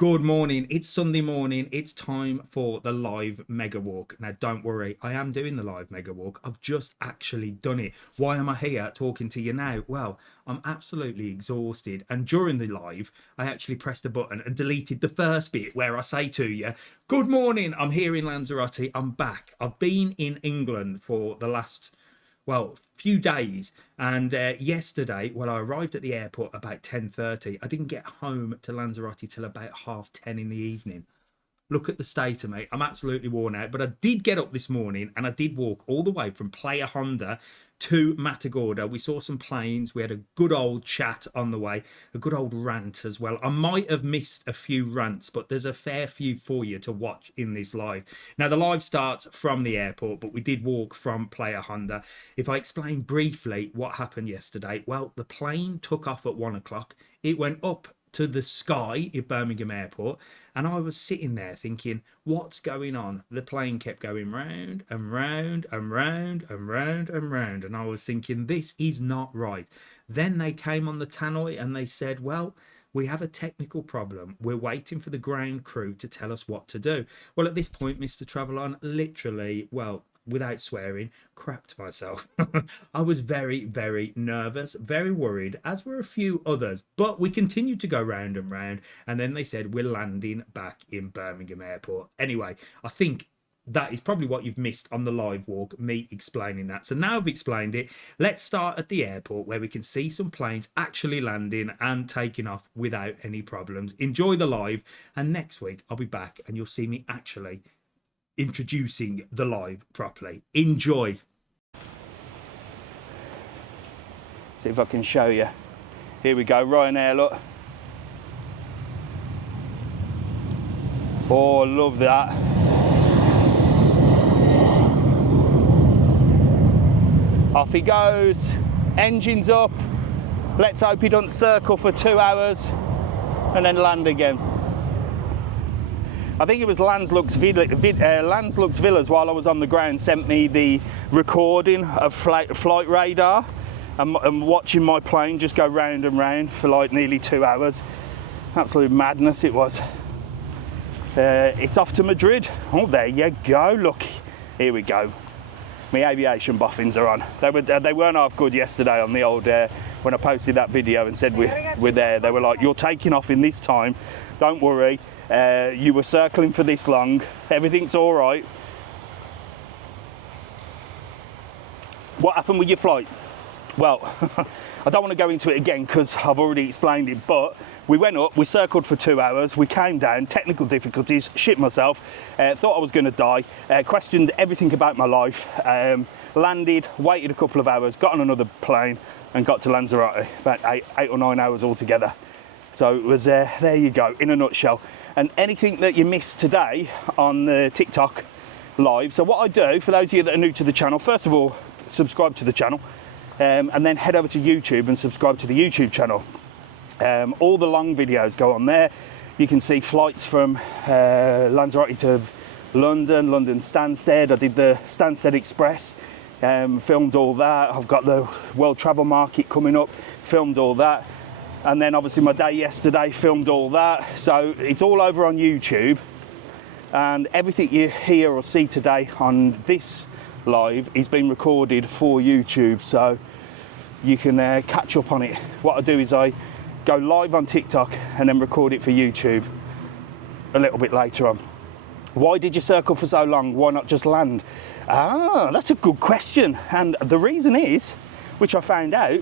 Good morning. It's Sunday morning. It's time for the live mega walk. Now, don't worry, I am doing the live mega walk. I've just actually done it. Why am I here talking to you now? Well, I'm absolutely exhausted. And during the live, I actually pressed a button and deleted the first bit where I say to you, good morning. I'm here in Lanzarote. I'm back. I've been in England for the last few days, and yesterday, I arrived at the airport about 10:30. I didn't get home to Lanzarote till about 10:30 in the evening. Look at the state of me. I'm absolutely worn out, but I did get up this morning and I did walk all the way from Playa Honda to Matagorda. We saw some planes. We had a good old chat on the way, a good old rant as well. I might have missed a few rants, but there's a fair few for you to watch in this live. Now, the live starts from the airport, but we did walk from Playa Honda. If I explain briefly what happened yesterday, well, the plane took off at 1 o'clock. It went up to the sky at Birmingham Airport, and I was sitting there thinking, what's going on? The plane kept going round and round and round and round and round, and I was thinking, this is not right. Then they came on the tannoy and they said, well, we have a technical problem. We're waiting for the ground crew to tell us what to do. Well, at this point, Mr. Travelon, literally, without swearing, crapped myself. I was very, very nervous, very worried, as were a few others. But we continued to go round and round, and then they said we're landing back in Birmingham Airport. Anyway, I think that is probably what you've missed on the live walk, me explaining that. So now I've explained it, let's start at the airport where we can see some planes actually landing and taking off without any problems. Enjoy the live, and next week I'll be back and you'll see me actually introducing the live properly. Enjoy. See if I can show you. Here we go, Ryanair, look. Oh, I love that. Off he goes, engines up. Let's hope he doesn't circle for 2 hours and then land again. I think it was Lanslux Villas, while I was on the ground, sent me the recording of flight radar and watching my plane just go round and round for like nearly 2 hours. Absolute madness it was. It's off to Madrid. Oh, there you go, look, here we go. My aviation boffins are on. They weren't half good yesterday on the old, when I posted that video and said we're there. They were like, you're taking off in this time, don't worry. You were circling for this long, everything's all right. What happened with your flight? Well, I don't want to go into it again because I've already explained it, but we went up, we circled for 2 hours, we came down, technical difficulties, shit myself, thought I was going to die, questioned everything about my life, landed, waited a couple of hours, got on another plane and got to Lanzarote, about eight or 9 hours altogether. So it was, there you go, in a nutshell. And anything that you missed today on the TikTok live, so what I do, for those of you that are new to the channel, first of all, subscribe to the channel, and then head over to YouTube and subscribe to the YouTube channel. All the long videos go on there. You can see flights from Lanzarote to London, London Stansted. I did the Stansted Express, filmed all that. I've got the World Travel Market coming up, filmed all that. And then obviously my day yesterday, filmed all that. So it's all over on YouTube. And everything you hear or see today on this live is being recorded for YouTube. So you can catch up on it. What I do is I go live on TikTok and then record it for YouTube a little bit later on. Why did you circle for so long? Why not just land? Ah, that's a good question. And the reason is, which I found out,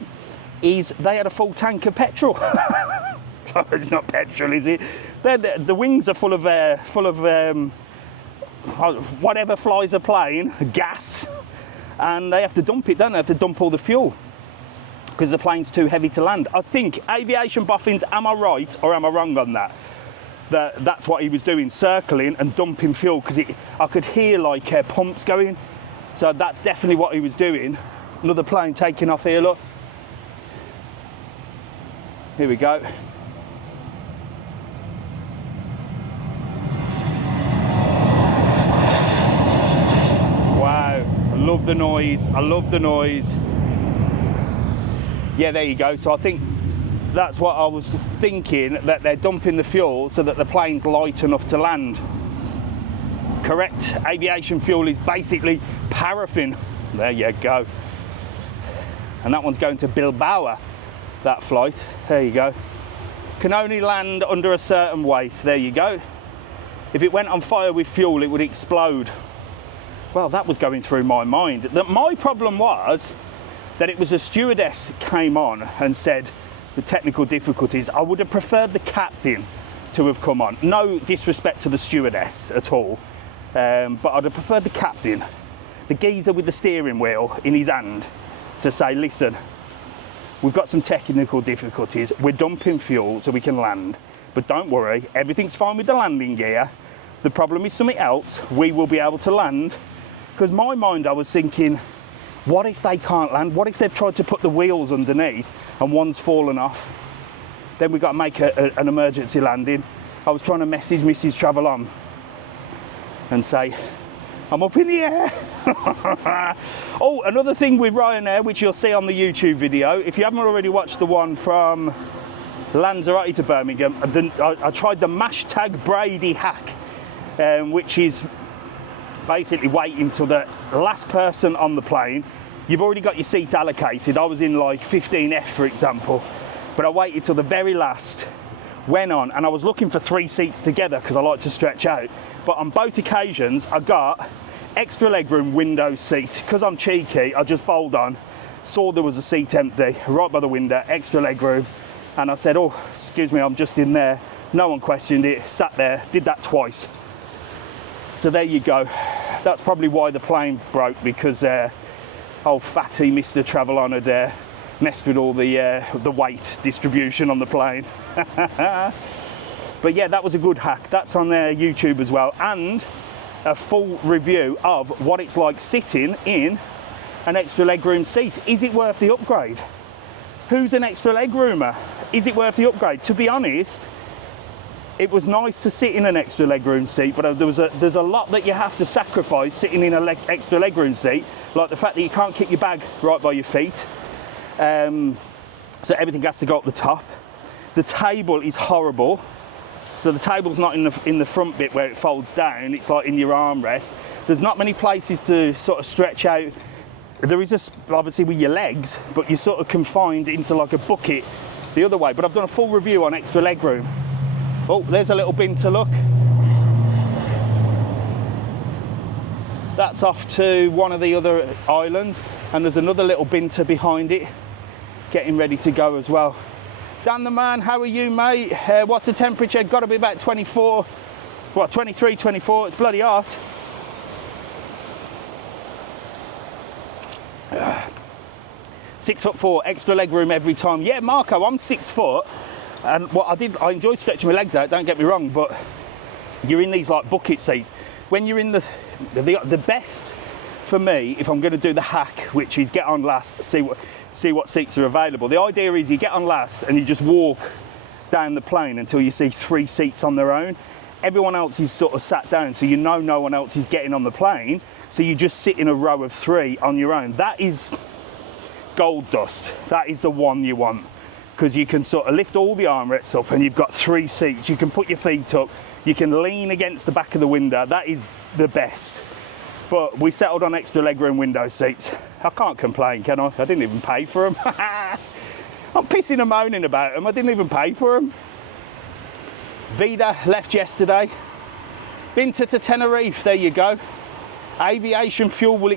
is they had a full tank of petrol. It's not petrol, is it? The wings are full of whatever flies a plane, gas, and they have to dump it, don't they? They have to dump all the fuel because the plane's too heavy to land. I think, aviation boffins, am I right or am I wrong on that? That's what he was doing, circling and dumping fuel, because I could hear like pumps going. So that's definitely what he was doing. Another plane taking off here, look. Here we go. Wow, I love the noise, I love the noise. Yeah, there you go. So I think that's what I was thinking, that they're dumping the fuel so that the plane's light enough to land. Correct. Aviation fuel is basically paraffin. There you go. And that one's going to Bilbao, that flight. There you go. Can only land under a certain weight. There you go. If it went on fire with fuel, it would explode. Well, that was going through my mind. That my problem was that it was a stewardess came on and said the technical difficulties. I would have preferred the captain to have come on. No disrespect to the stewardess at all, but I'd have preferred the captain, the geezer with the steering wheel in his hand, to say, listen, we've got some technical difficulties. We're dumping fuel so we can land. But don't worry, everything's fine with the landing gear. The problem is something else. We will be able to land. Because my mind, I was thinking, what if they can't land? What if they've tried to put the wheels underneath and one's fallen off? Then we've got to make an emergency landing. I was trying to message Mrs. Travel On and say, I'm up in the air. Oh, another thing with Ryanair, which you'll see on the YouTube video, if you haven't already watched the one from Lanzarote to Birmingham, I tried the Matagorda Brady hack, which is basically waiting till the last person on the plane. You've already got your seat allocated. I was in like 15F, for example, but I waited till the very last, went on, and I was looking for 3 seats together because I like to stretch out. But on both occasions, I got extra legroom window seat. Because I'm cheeky, I just bowled on, saw there was a seat empty right by the window, extra legroom, and I said, oh, excuse me, I'm just in there. No one questioned it, sat there, did that twice. So there you go. That's probably why the plane broke, because old fatty Mr. Travel On had messed with all the weight distribution on the plane. But yeah, that was a good hack. That's on YouTube as well, and a full review of what it's like sitting in an extra legroom seat. Is it worth the upgrade? Who's an extra legroomer? Is it worth the upgrade? To be honest, it was nice to sit in an extra legroom seat, but there's a lot that you have to sacrifice sitting in an extra legroom seat, like the fact that you can't keep your bag right by your feet. So everything has to go up the top. The table is horrible. So the table's not in the front bit where it folds down, it's like in your armrest. There's not many places to sort of stretch out. There is obviously with your legs, but you're sort of confined into like a bucket the other way. But I've done a full review on extra legroom. Oh, there's a little bin to look. That's off to one of the other islands, and there's another little binter behind it, getting ready to go as well. Dan the man, how are you, mate? What's the temperature? Got to be about 24, what, 23, 24, it's bloody hot. Uh, 6'4", extra leg room every time. Yeah, Marco, I'm 6 foot, and what I enjoyed stretching my legs out, don't get me wrong, but you're in these like bucket seats. When you're in the best for me, if I'm going to do the hack, which is get on last, see what seats are available. The idea is you get on last and you just walk down the plane until you see 3 seats on their own. Everyone else is sort of sat down, so you know no one else is getting on the plane, so you just sit in a row of 3 on your own. That is gold dust. That is the one you want, because you can sort of lift all the armrests up and you've got 3 seats. You can put your feet up, you can lean against the back of the window. That is the best. But we settled on extra legroom window seats. I can't complain, can I? I didn't even pay for them. I'm pissing and moaning about them. I didn't even pay for them. Vida left yesterday. Been to Tenerife, there you go. Aviation fuel will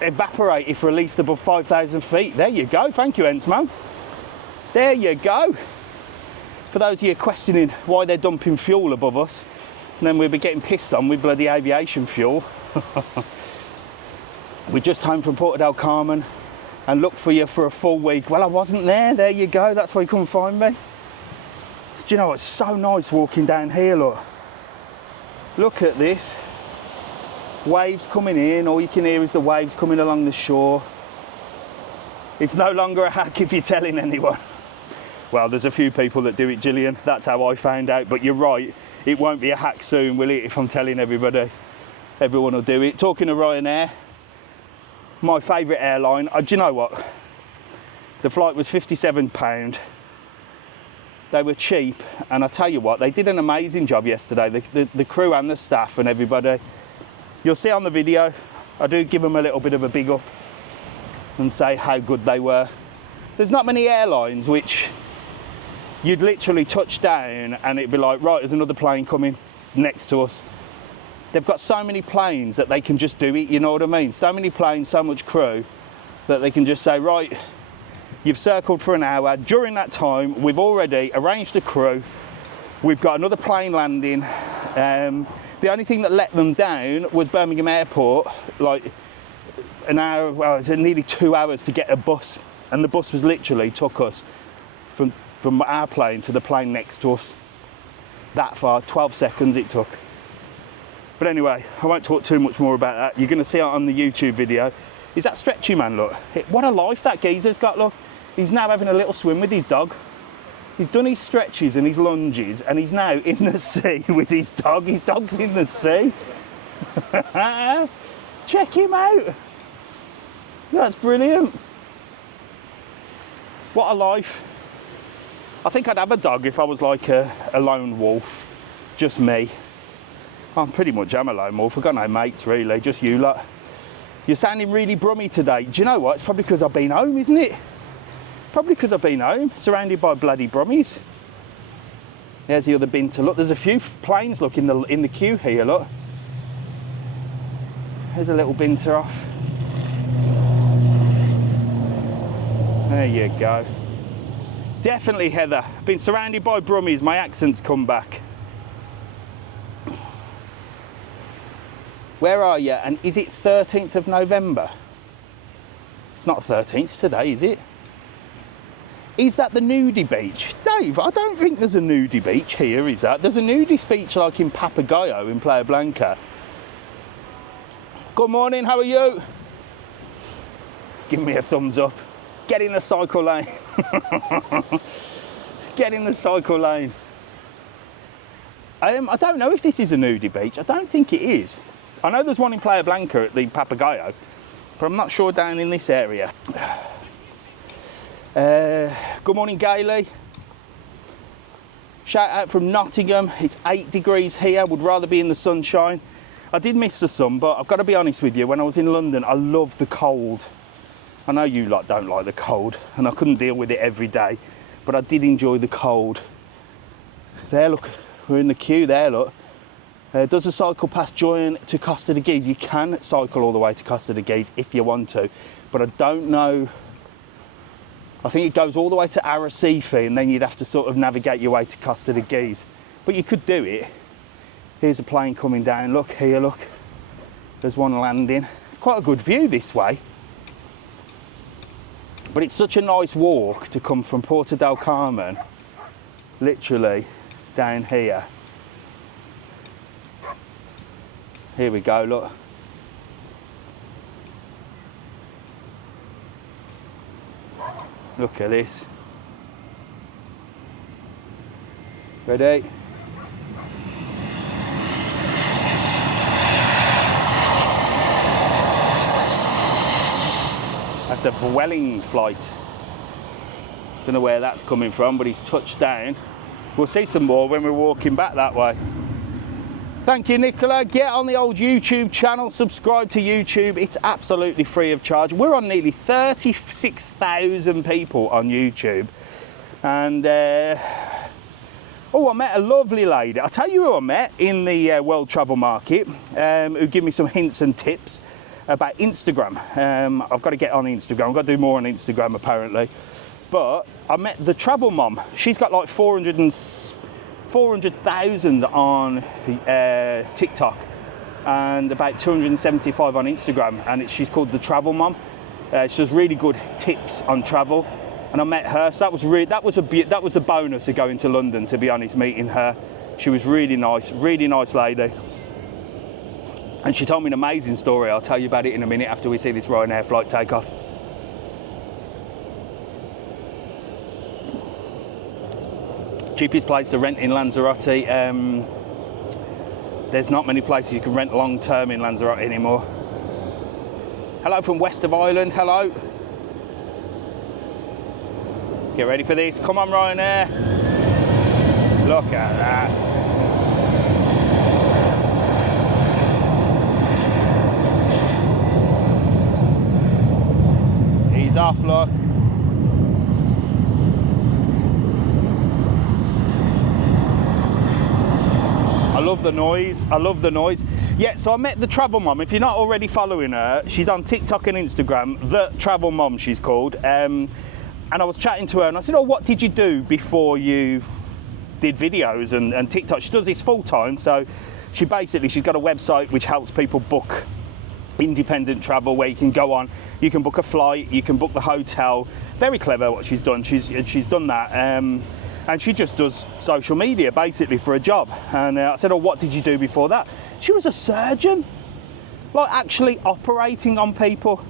evaporate if released above 5,000 feet. There you go, thank you, Ensmo. There you go. For those of you questioning why they're dumping fuel above us, and then we'll be getting pissed on with bloody aviation fuel. We're just home from Porto del Carmen and looked for you for a full week. Well, I wasn't there. There you go. That's why you couldn't find me. Do you know, it's so nice walking down here, look. Look at this. Waves coming in. All you can hear is the waves coming along the shore. It's no longer a hack if you're telling anyone. Well, there's a few people that do it, Gillian. That's how I found out. But you're right. It won't be a hack soon, will it, if I'm telling everybody? Everyone will do it. Talking of Ryanair, my favourite airline. Do you know what? The flight was £57. They were cheap, and I tell you what, they did an amazing job yesterday. The crew and the staff and everybody. You'll see on the video, I do give them a little bit of a big up and say how good they were. There's not many airlines which you'd literally touch down and it'd be like, right, there's another plane coming next to us. They've got so many planes that they can just do it, you know what I mean? So many planes, so much crew, that they can just say, right, you've circled for an hour. During that time, we've already arranged a crew. We've got another plane landing. The only thing that let them down was Birmingham Airport, like an hour, well, it was nearly 2 hours to get a bus. And the bus was literally took us from our plane to the plane next to us. That far, 12 seconds it took. But anyway, I won't talk too much more about that. You're going to see it on the YouTube video. Is that stretchy man, look? What a life that geezer's got, look. He's now having a little swim with his dog. He's done his stretches and his lunges, and he's now in the sea with his dog. His dog's in the sea. Check him out. That's brilliant. What a life. I think I'd have a dog if I was like a lone wolf. Just me. I'm pretty much am a lone wolf. I've got no mates really, just you lot. You're sounding really brummy today. Do you know what? It's probably because I've been home, isn't it? Probably because I've been home, surrounded by bloody brummies. There's the other binter. Look, there's a few planes, look, in the queue here, look. There's a little binter off. There you go. Definitely Heather. Been surrounded by brummies, my accent's come back. Where are you? And is it 13th of November? It's not 13th today, is it? Is that the nudie beach? Dave, I don't think there's a nudie beach here, is that? There's a nudie beach like in Papagayo in Playa Blanca. Good morning, how are you? Give me a thumbs up. Get in the cycle lane. Get in the cycle lane. I don't know if this is a nudie beach. I don't think it is. I know there's one in Playa Blanca at the Papagayo, but I'm not sure down in this area. Good morning, Gailey. Shout out from Nottingham. It's 8 degrees here. Would rather be in the sunshine. I did miss the sun, but I've got to be honest with you. When I was in London, I loved the cold. I know you lot don't like the cold, and I couldn't deal with it every day, but I did enjoy the cold. There, look, we're in the queue there, look. Does the cycle pass join to Costa de Guise? You can cycle all the way to Costa de Guise if you want to, but I don't know. I think it goes all the way to Arrecife, and then you'd have to sort of navigate your way to Costa de Guise. But you could do it. Here's a plane coming down. Look here, look. There's one landing. It's quite a good view this way. But it's such a nice walk to come from Porto del Carmen, literally down here. Here we go, look. Look at this. Ready? That's a Vueling flight. Don't know where that's coming from, but he's touched down. We'll see some more when we're walking back that way. Thank you, Nicola. Get on the old YouTube channel, subscribe to YouTube. It's absolutely free of charge. We're on nearly 36,000 people on YouTube. And, oh, I met a lovely lady. I'll tell you who I met in the World Travel Market, who gave me some hints and tips about Instagram. I've got to get on Instagram. I've got to do more on Instagram, apparently. But I met the Travel Mom. She's got like 400,000 on TikTok and about 275 on Instagram, and she's called the Travel Mom. She does really good tips on travel, and I met her. So that was the bonus of going to London, to be honest, meeting her. She was really nice lady, and she told me an amazing story. I'll tell you about it in a minute after we see this Ryanair flight take off. Cheapest place to rent in Lanzarote. There's not many places you can rent long term in Lanzarote anymore. Hello from west of Ireland, hello. Get ready for this, come on Ryanair. Look at that. He's off, look. I love the noise. I love the noise. Yeah, so I met the travel mum. If you're not already following her, she's on TikTok and Instagram. The Travel Mum, she's called. And I was chatting to her and I said, oh, what did you do before you did videos and TikTok? She does this full time. So she's got a website which helps people book independent travel, where you can go on, you can book a flight, you can book the hotel. Very clever what she's done. She's done that. And she just does social media basically for a job. And I said, oh, what did you do before that? She was a surgeon, like actually operating on people.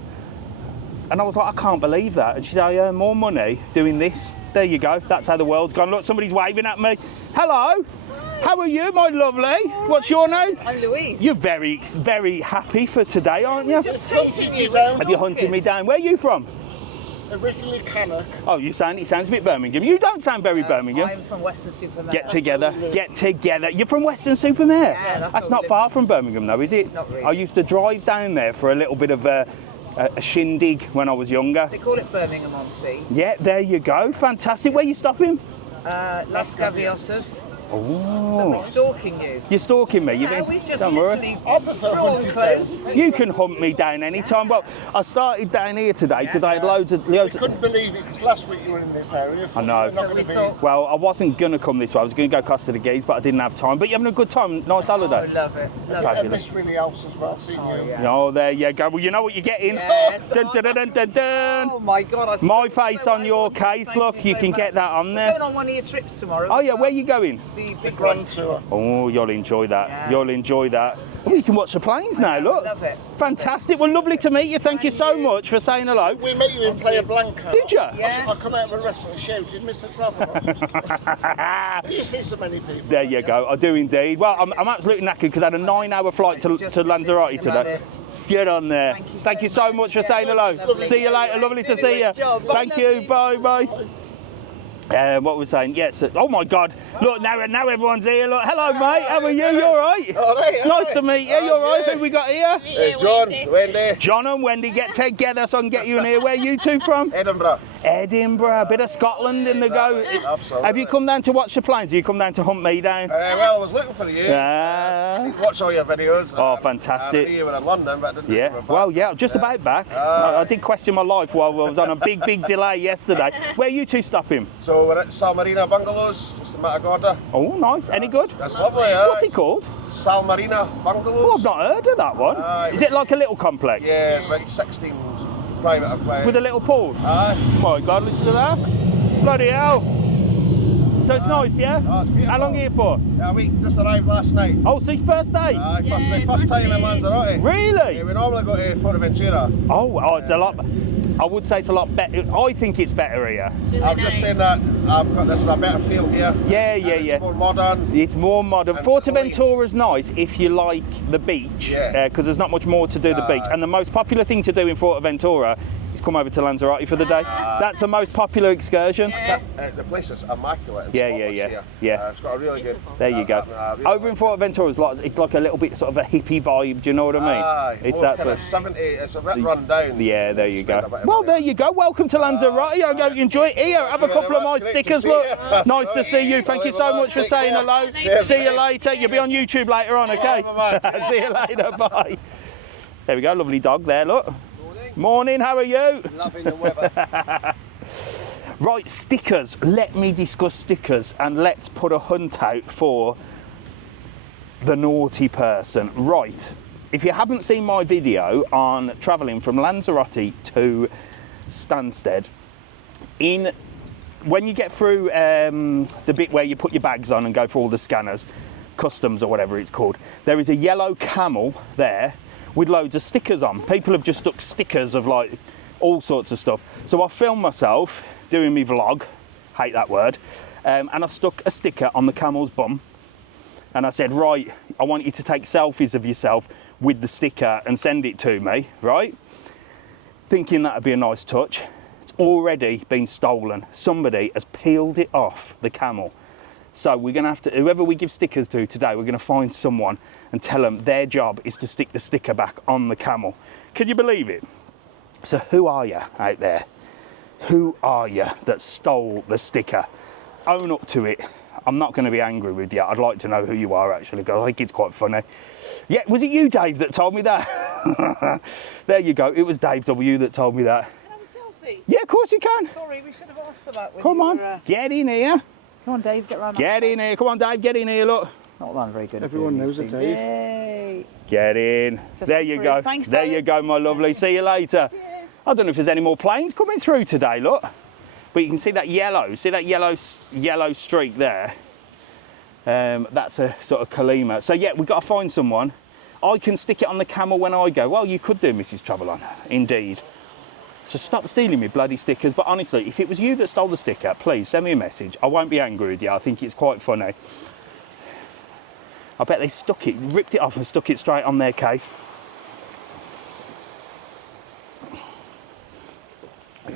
And I was like, I can't believe that. And she said, I earn more money doing this. There you go. That's how the world's gone. Look, somebody's waving at me. Hello. How are you, my lovely? What's your name? I'm Louise. You're very, very happy for today, aren't you? Just chasing you. Have you hunted me down? Where are you from? Originally Cannock. Oh, it sounds a bit Birmingham. You don't sound very Birmingham. I'm from Western-super-Mare. Get together. You're from Western-super-Mare? Yeah, that's not far from Birmingham though, is it? Not really. I used to drive down there for a little bit of a shindig when I was younger. They call it Birmingham on Sea. Yeah, there you go. Fantastic. Where are you stopping? Las Gaviotas. Oh. Somebody's stalking you. You're stalking me. Yeah, we've just Don't worry. literally drawn close. You can hunt me down anytime. Well, I started down here today because I had loads of... We couldn't believe it because last week you were in this area. I know. So we thought, Well, I wasn't going to come this way. I was going to go Costa de Geese, but I didn't have time. But you're having a good time. Nice holiday. I love it. Love Fabulous. it. And this really helps as well, seeing you. Yeah. Oh, there you go. Well, you know what you're getting. Yes. Dun, dun, dun, dun, dun, dun. Oh my God. My face on your case, look. You can get that on We're there. going on one of your trips tomorrow. Oh, yeah. Where are you going? The The big Grand one. Tour. Oh, you'll enjoy that. Yeah. You'll enjoy that. Oh, you can watch the planes now, look. Love it. Fantastic. Well, lovely to meet you. Thank you so much for saying hello. We met you in Playa Blanca. Did you? Yeah. I come out of a restaurant and shouted, Mr. Traveller. You see so many people. There you go. I do indeed. Well, I'm absolutely knackered because I had a 9-hour flight to Lanzarote today. Get on there. Thank you so much for saying hello. See you later. Lovely to see you. Thank you. Bye. Bye. What was I saying? Yes. Oh my God! Look now everyone's here. Look, hello mate. How are you? You all right? All right. Nice to meet you. You all right? Who we got here? It's John, Wendy, John and Wendy get together so I can get you in here. Where are you two from? Edinburgh. Edinburgh, a bit of Scotland in the go. Absolutely. Have you come down to watch the planes? Have you come down to hunt me down? Well, I was looking for you. Watch all your videos. Oh, fantastic. I knew you were in London, but I didn't know you were Yeah, back. well, yeah, just about back. I did question my life while I was on a big delay yesterday. Where are you two stopping? So we're at Sal Marina Bungalows, just in Matagorda. Oh, nice. Any good? That's lovely, yeah. What's it called? Sal Marina Bungalows. Oh, I've not heard of that one. Is it like a little complex? Yeah, it's about 16 private apartments. With a little pool? Aye. My God, listen to that. Bloody hell. So it's nice, yeah? Oh, it's beautiful. How long are you here for? Yeah, we just arrived last night. Oh, it's his first day? Aye, first time in Lanzarote. Really? Yeah, we normally go to Fuerteventura. Oh, it's a lot. I would say it's a lot better. I think it's better here. I'm just saying that I've got this in a better feel here. Yeah, And yeah. It's more modern. It's more modern. And Fuerteventura's nice if you like the beach, Yeah. because there's not much more to do the beach. And the most popular thing to do in Fuerteventura is come over to Lanzarote for the day. That's the most popular excursion. The place is immaculate. And Yeah, spotless yeah. here. Yeah. It's got a really good. There you go. really Over in Fuerteventura, it's like a little bit sort of a hippie vibe. Do you know what I mean? Aye, It's more that kind sort of 70. It's a bit run down. Yeah, there you Spend a go. bit of Well, money. there you go. Welcome to Lanzarote. I hope you enjoy it. Here, have a Thank you couple of very my much. Great to stickers. see Look, you. nice to see you. Thank you so much for Take saying care. hello. Cheers, See you mate. later. You'll be on YouTube later on, okay? Bye-bye. See you later. Bye. There we go. Lovely dog there. Look. Morning. How are you? Loving the weather. Right, stickers. Let me discuss stickers and let's put a hunt out for the naughty person. Right, if you haven't seen my video on travelling from Lanzarote to Stansted, when you get through the bit where you put your bags on and go through all the scanners, customs or whatever it's called, there is a yellow camel there with loads of stickers on. People have just stuck stickers of like all sorts of stuff. So I filmed myself doing my vlog, hate that word, and I stuck a sticker on the camel's bum. And I said, right, I want you to take selfies of yourself with the sticker and send it to me, right? Thinking that'd be a nice touch. It's already been stolen. Somebody has peeled it off the camel. So we're going to have to, whoever we give stickers to today, we're going to find someone and tell them their job is to stick the sticker back on the camel. Can you believe it? So who are you out there? Who are you that stole the sticker? Own up to it. I'm not going to be angry with you. I'd like to know who you are, actually, because I think it's quite funny. Yeah, was it you, Dave, that told me that? There you go. It was Dave W. that told me that. Can I have a selfie? Yeah, of course you can. Sorry, we should have asked for that. When Come you on, were, get in here. Come on, Dave, get round. Get in here. Come on, Dave, get in here, look. Not done very good. Everyone knows it, Dave. Yay. Get in. Just There to you prove. go. Thanks, There darling. you go, my lovely. See you later. Cheers. I don't know if there's any more planes coming through today, look. But you can see that yellow. See that yellow streak there? That's a sort of Kalima. So yeah, we've got to find someone. I can stick it on the camel when I go. Well, you could do, Mrs. Travelon, indeed. So stop stealing me bloody stickers. But honestly, if it was you that stole the sticker, please send me a message. I won't be angry with you. I think it's quite funny. I bet they stuck it, ripped it off and stuck it straight on their case.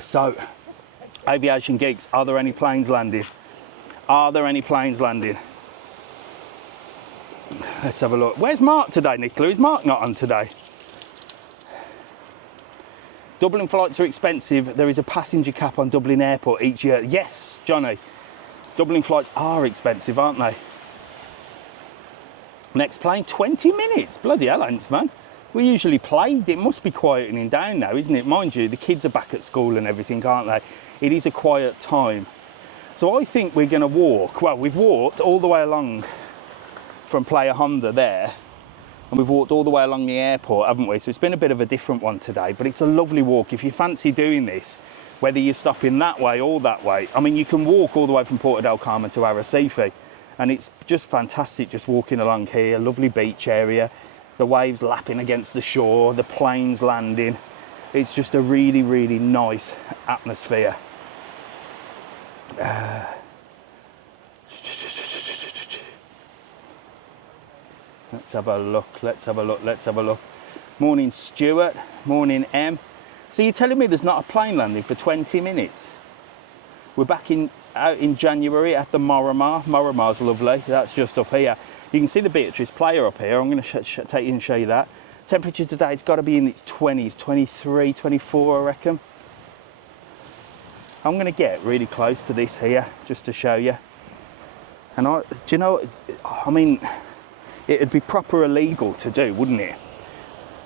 So, aviation geeks, are there any planes landing? Are there any planes landing? Let's have a look. Where's Mark today, Nicola? Is Mark not on today? Dublin flights are expensive. There is a passenger cap on Dublin Airport each year. Yes, Johnny. Dublin flights are expensive, aren't they? Next plane, 20 minutes. Bloody hell, ants, man. We usually played. It must be quietening down now, isn't it? Mind you, the kids are back at school and everything, aren't they? It is a quiet time. So I think we're going to walk. Well, we've walked all the way along from Playa Honda there, and we've walked all the way along the airport, haven't we? So it's been a bit of a different one today, but it's a lovely walk. If you fancy doing this, whether you're stopping that way or that way, I mean, you can walk all the way from Porto del Carmen to Arrecife, and it's just fantastic just walking along here. Lovely beach area, the waves lapping against the shore, the planes landing. It's just a really, really nice atmosphere. Let's have a look, let's have a look, let's have a look. Morning, Stuart. Morning, Em. So you're telling me there's not a plane landing for 20 minutes? We're back out in January at the Moramar. Moramar's lovely. That's just up here. You can see the Beatrice Player up here. I'm going to take you and show you that. Temperature today, it's got to be in its 20s, 23, 24, I reckon. I'm going to get really close to this here just to show you. And do you know, I mean, it'd be proper illegal to do, wouldn't it?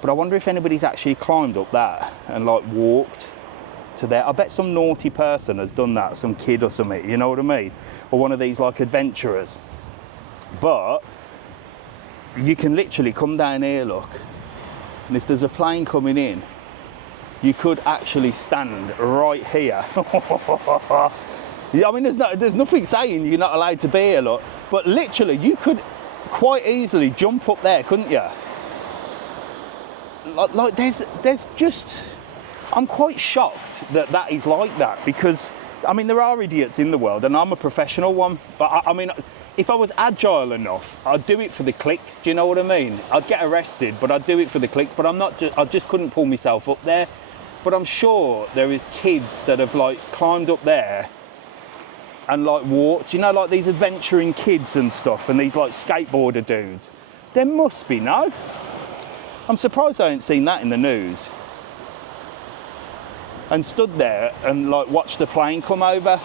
But I wonder if anybody's actually climbed up that and like walked to there. I bet some naughty person has done that, some kid or something, you know what I mean? Or one of these like adventurers. But you can literally come down here, look, and if there's a plane coming in, you could actually stand right here. I mean, there's nothing saying you're not allowed to be here, look, but literally you could quite easily jump up there, couldn't you? Like there's just, I'm quite shocked that that is like that, because I mean, there are idiots in the world, and I'm a professional one, but I mean, if I was agile enough, I'd do it for the clicks, do you know what I mean? I'd get arrested, but I'd do it for the clicks, but I just couldn't pull myself up there. But I'm sure there is kids that have like climbed up there and like walked, you know, like these adventuring kids and stuff, and these like skateboarder dudes. There must be, no? I'm surprised I ain't seen that in the news. And stood there and like watched the plane come over.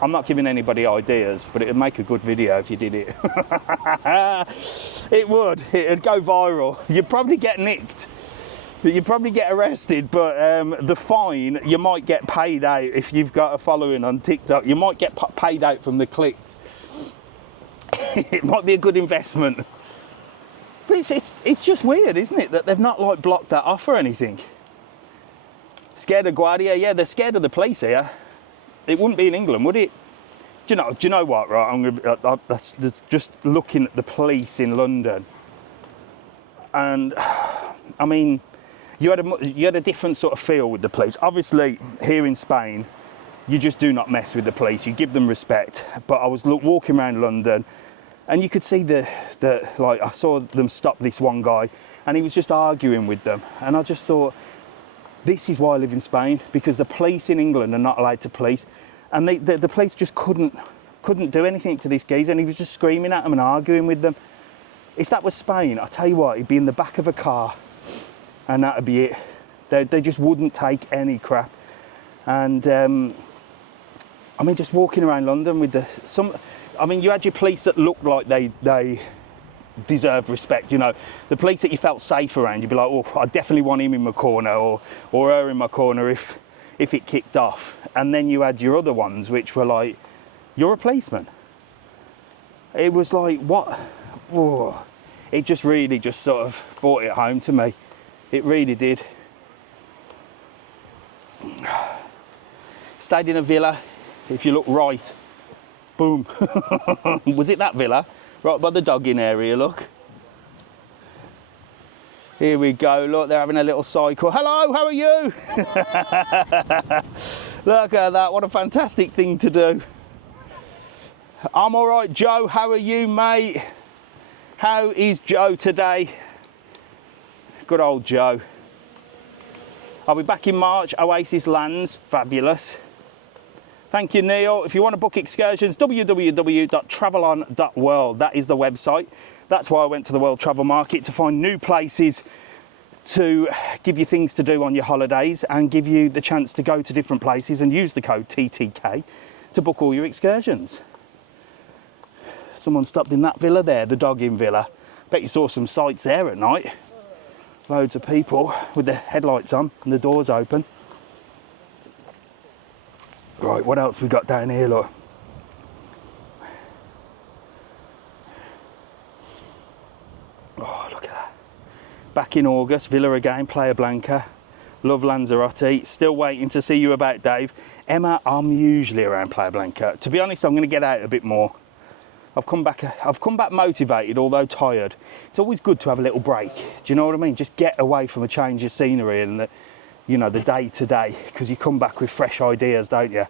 I'm not giving anybody ideas, but it would make a good video if you did it. It would. It'd go viral. You'd probably get nicked. You'd probably get arrested, but the fine, you might get paid out if you've got a following on TikTok. You might get paid out from the clicks. It might be a good investment. But it's just weird, isn't it, that they've not like blocked that off or anything. Scared of Guardia? Yeah, they're scared of the police here. It wouldn't be in England, would it? Do you know what, right? That's just looking at the police in London. And, I mean, you had a different sort of feel with the police. Obviously, here in Spain, you just do not mess with the police. You give them respect. But I was walking around London, and you could see like, I saw them stop this one guy, and he was just arguing with them. And I just thought, this is why I live in Spain, because the police in England are not allowed to police. And the police just couldn't couldn't do anything to this geezer, and he was just screaming at them and arguing with them. If that was Spain, I tell you what, he'd be in the back of a car, and that'd be it. They just wouldn't take any crap. And I mean, just walking around London with you had your police that looked like they deserved respect, you know. The police that you felt safe around, you'd be like, oh, I definitely want him in my corner or her in my corner if it kicked off. And then you had your other ones, which were like, you're a policeman. It was like, what? Oh, it just really just sort of brought it home to me. It really did. Stayed in a villa. If you look right, boom. Was it that villa? Right by the dogging area, look. Here we go, look, they're having a little cycle. Hello, how are you? Look at that, what a fantastic thing to do. I'm all right, Joe, how are you, mate? How is Joe today? Good old Joe. I'll be back in March, Oasis Lands, fabulous. Thank you, Neil. If you want to book excursions, www.travelon.world. That is the website. That's why I went to the World Travel Market, to find new places to give you things to do on your holidays and give you the chance to go to different places and use the code TTK to book all your excursions. Someone stopped in that villa there, the dogging villa. Bet you saw some sights there at night. Loads of people with their headlights on and the doors open. Right, what else we got down here, look? Oh, look at that. Back in August, Villa again, Playa Blanca. Love Lanzarote. Still waiting to see you about, Dave. Emma, I'm usually around Playa Blanca. To be honest, I'm going to get out a bit more. I've come back motivated, although tired. It's always good to have a little break. Do you know what I mean? Just get away from a change of scenery and the day to day, because you come back with fresh ideas, don't you?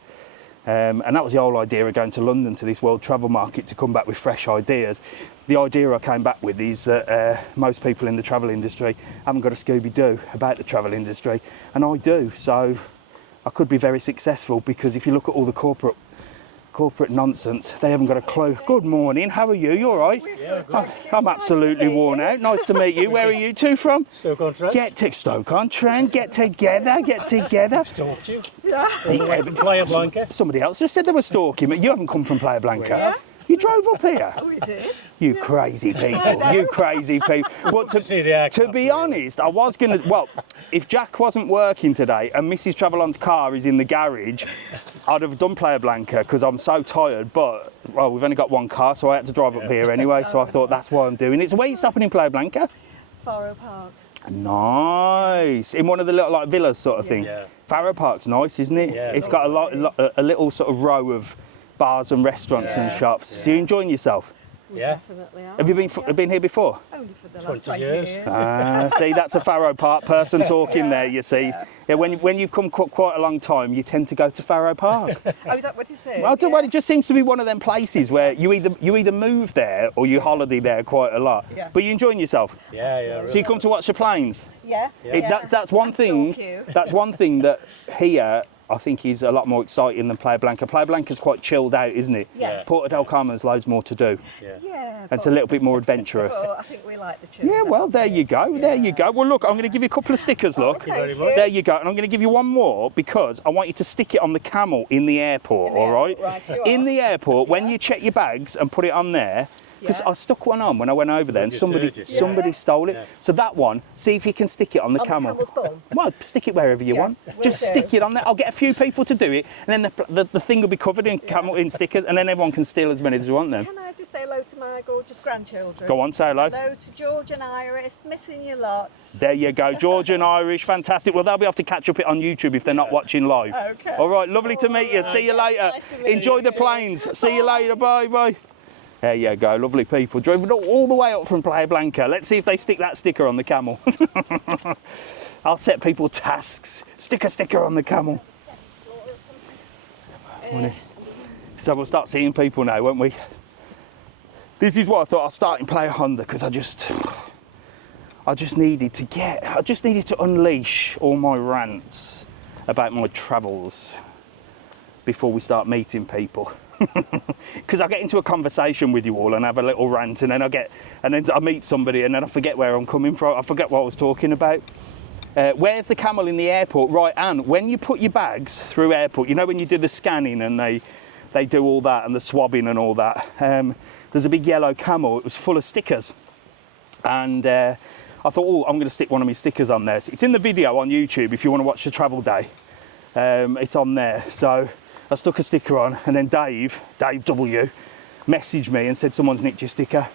And that was the whole idea of going to London to this World Travel Market, to come back with fresh ideas. The idea I came back with is that most people in the travel industry haven't got a Scooby-Doo about the travel industry, and I do. So I could be very successful, because if you look at all the corporate nonsense, they haven't got a clue. Good morning, how are you? You all right? Yeah, good. I'm absolutely worn out. Nice to meet you. Where are you two from? Stoke-on-Trent. Get to Stoke-on-Trent. Get together. Stalked you. Yeah. All the way from Playa Blanca. Somebody else just said they were stalking me. You haven't come from Playa Blanca. You drove up here. Oh, we did. You crazy people. You crazy people. Well, See the act to be honest, I was going to... Well, if Jack wasn't working today and Mrs. Travelon's car is in the garage, I'd have done Playa Blanca, because I'm so tired. But, well, we've only got one car, so I had to drive up here anyway. So I thought that's why I'm doing it. So where are you stopping in Playa Blanca? Faro Park. Nice. In one of the little, like, villas sort of thing. Yeah. Faro Park's nice, isn't it? Yeah. It's got a little sort of row of bars and restaurants and shops. So you're enjoying yourself? We Yeah. definitely are. Have you been here before? Only for the 20 last 20 years. years. See, that's a Faro Park person talking there, you see. Yeah, when you've come quite a long time, you tend to go to Faro Park. Oh, is that what it is? Well, it just seems to be one of them places where you either move there or you holiday there quite a lot. Yeah. But you're enjoying yourself. Yeah, really. So you come to watch the planes. Yeah. That's one And thing. stalk you. That's one thing that here I think is a lot more exciting than Playa Blanca. Playa Blanca's quite chilled out, isn't it? Yes. Porto del Carmen's loads more to do. Yeah. And it's a little bit more adventurous. But I think we like the children. Yeah, well, there you go. There you go. Well, look, I'm going to give you a couple of stickers, look. Thank very you. much. There you go. And I'm going to give you one more, because I want you to stick it on the camel in the airport, all right? Right, you In are. the airport, when you check your bags and put it on there, because Yeah. I stuck one on when I went over there and Just somebody urged it. somebody stole it. Yeah. So that one, see if you can stick it on the On the camel. camel's bum? Well, stick it wherever you Yeah, want. will Just do. stick it on there. I'll get a few people to do it, and then the thing will be covered in camel in stickers, and then everyone can steal as many as they want then. Can I just say hello to my gorgeous grandchildren? Go on, say hello. Hello to George and Iris, missing you lots. There you go, George and Irish, fantastic. Well, they'll be able to catch up it on YouTube if they're not watching live. Okay. All right, lovely to meet you. See you later. Nice to meet Enjoy you. the planes. See you later. Bye, bye. There you go, lovely people. Drove all the way up from Playa Blanca. Let's see if they stick that sticker on the camel. I'll set people tasks. Stick a sticker on the camel. So we'll start seeing people now, won't we? This is what I thought. I'll start in Playa Honda, because I just needed to unleash all my rants about my travels before we start meeting people. Because I get into a conversation with you all and have a little rant, and then I meet somebody and then I forget where I'm coming from. I forget what I was talking about. Where's the camel in the airport? Right, Anne, when you put your bags through airport, you know when you do the scanning and they do all that and the swabbing and all that, there's a big yellow camel. It was full of stickers. And I thought, oh, I'm going to stick one of my stickers on there. So it's in the video on YouTube if you want to watch the travel day. It's on there. So I stuck a sticker on, and then Dave W, messaged me and said someone's nicked your sticker.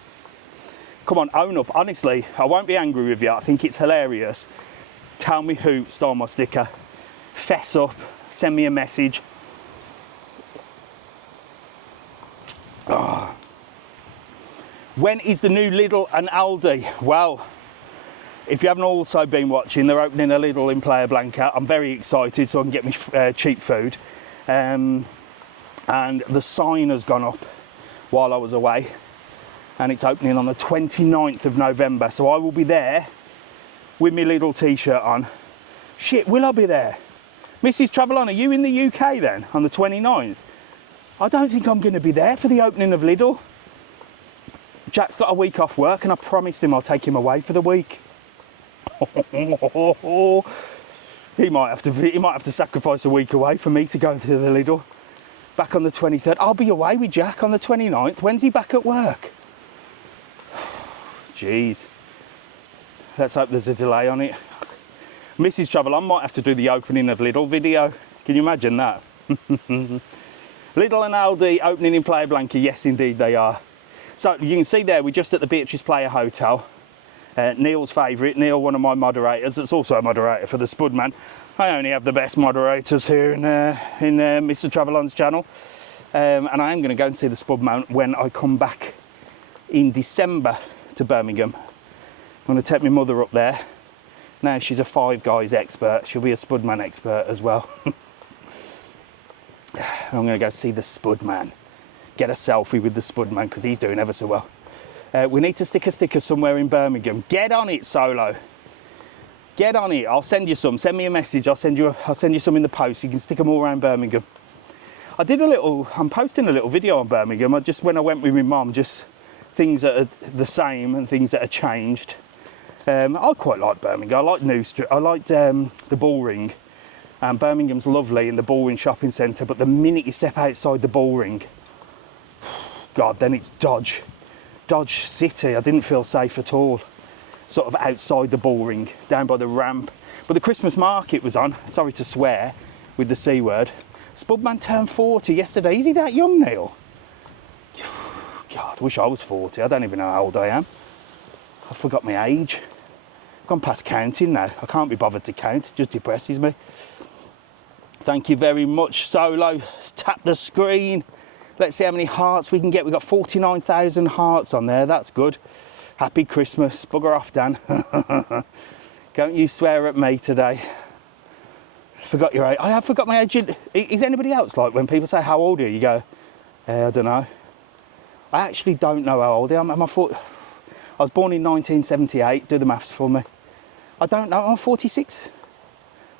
Come on, own up. Honestly, I won't be angry with you. I think it's hilarious. Tell me who stole my sticker. Fess up. Send me a message. Oh. When is the new Lidl and Aldi? Well, if you haven't also been watching, they're opening a Lidl in Playa Blanca. I'm very excited so I can get me cheap food. And the sign has gone up while I was away. And it's opening on the 29th of November. So I will be there with my Lidl t-shirt on. Shit, will I be there? Mrs. Travelon, are you in the UK then on the 29th? I don't think I'm going to be there for the opening of Lidl. Jack's got a week off work and I promised him I'll take him away for the week. He might have to sacrifice a week away for me to go to the Lidl. Back on the 23rd. I'll be away with Jack on the 29th. When's he back at work? Jeez. Let's hope there's a delay on it. Mrs. Travelon might have to do the opening of Lidl video. Can you imagine that? Lidl and Aldi opening in Playa Blanca. Yes, indeed they are. So you can see there, we're just at the Beatrice Playa Hotel. Neil's favourite, Neil, one of my moderators, that's also a moderator for the Spudman. I only have the best moderators here in Mr. Travelon's channel. And I am going to go and see the Spudman when I come back in December to Birmingham. I'm going to take my mother up there. Now she's a Five Guys expert, she'll be a Spudman expert as well. I'm going to go see the Spudman. Get a selfie with the Spudman because he's doing ever so well. We need to stick a sticker somewhere in Birmingham. Get on it, Solo. Get on it. I'll send you some. Send me a message. I'll send you some in the post. You can stick them all around Birmingham. I'm posting a little video on Birmingham. When I went with my mum, just things that are the same and things that are changed. I quite like Birmingham. I like New Street. I liked the Bullring. Birmingham's lovely in the Bullring shopping centre, but the minute you step outside the Bullring, God, then it's Dodge City. I didn't feel safe at all. Sort of outside the Bullring, down by the ramp. But the Christmas market was on, sorry to swear, with the C word. Spudman turned 40 yesterday. Is he that young, Neil? God, I wish I was 40. I don't even know how old I am. I forgot my age. Gone past counting now. I can't be bothered to count. It just depresses me. Thank you very much, Solo. Tap the screen. Let's see how many hearts we can get. We've got 49,000 hearts on there. That's good. Happy Christmas. Bugger off, Dan. Don't you swear at me today. Forgot your age. I have forgot my age. Is anybody else like when people say, how old are you? You go, I don't know. I actually don't know how old I am. I was born in 1978. Do the maths for me. I don't know. I'm 46.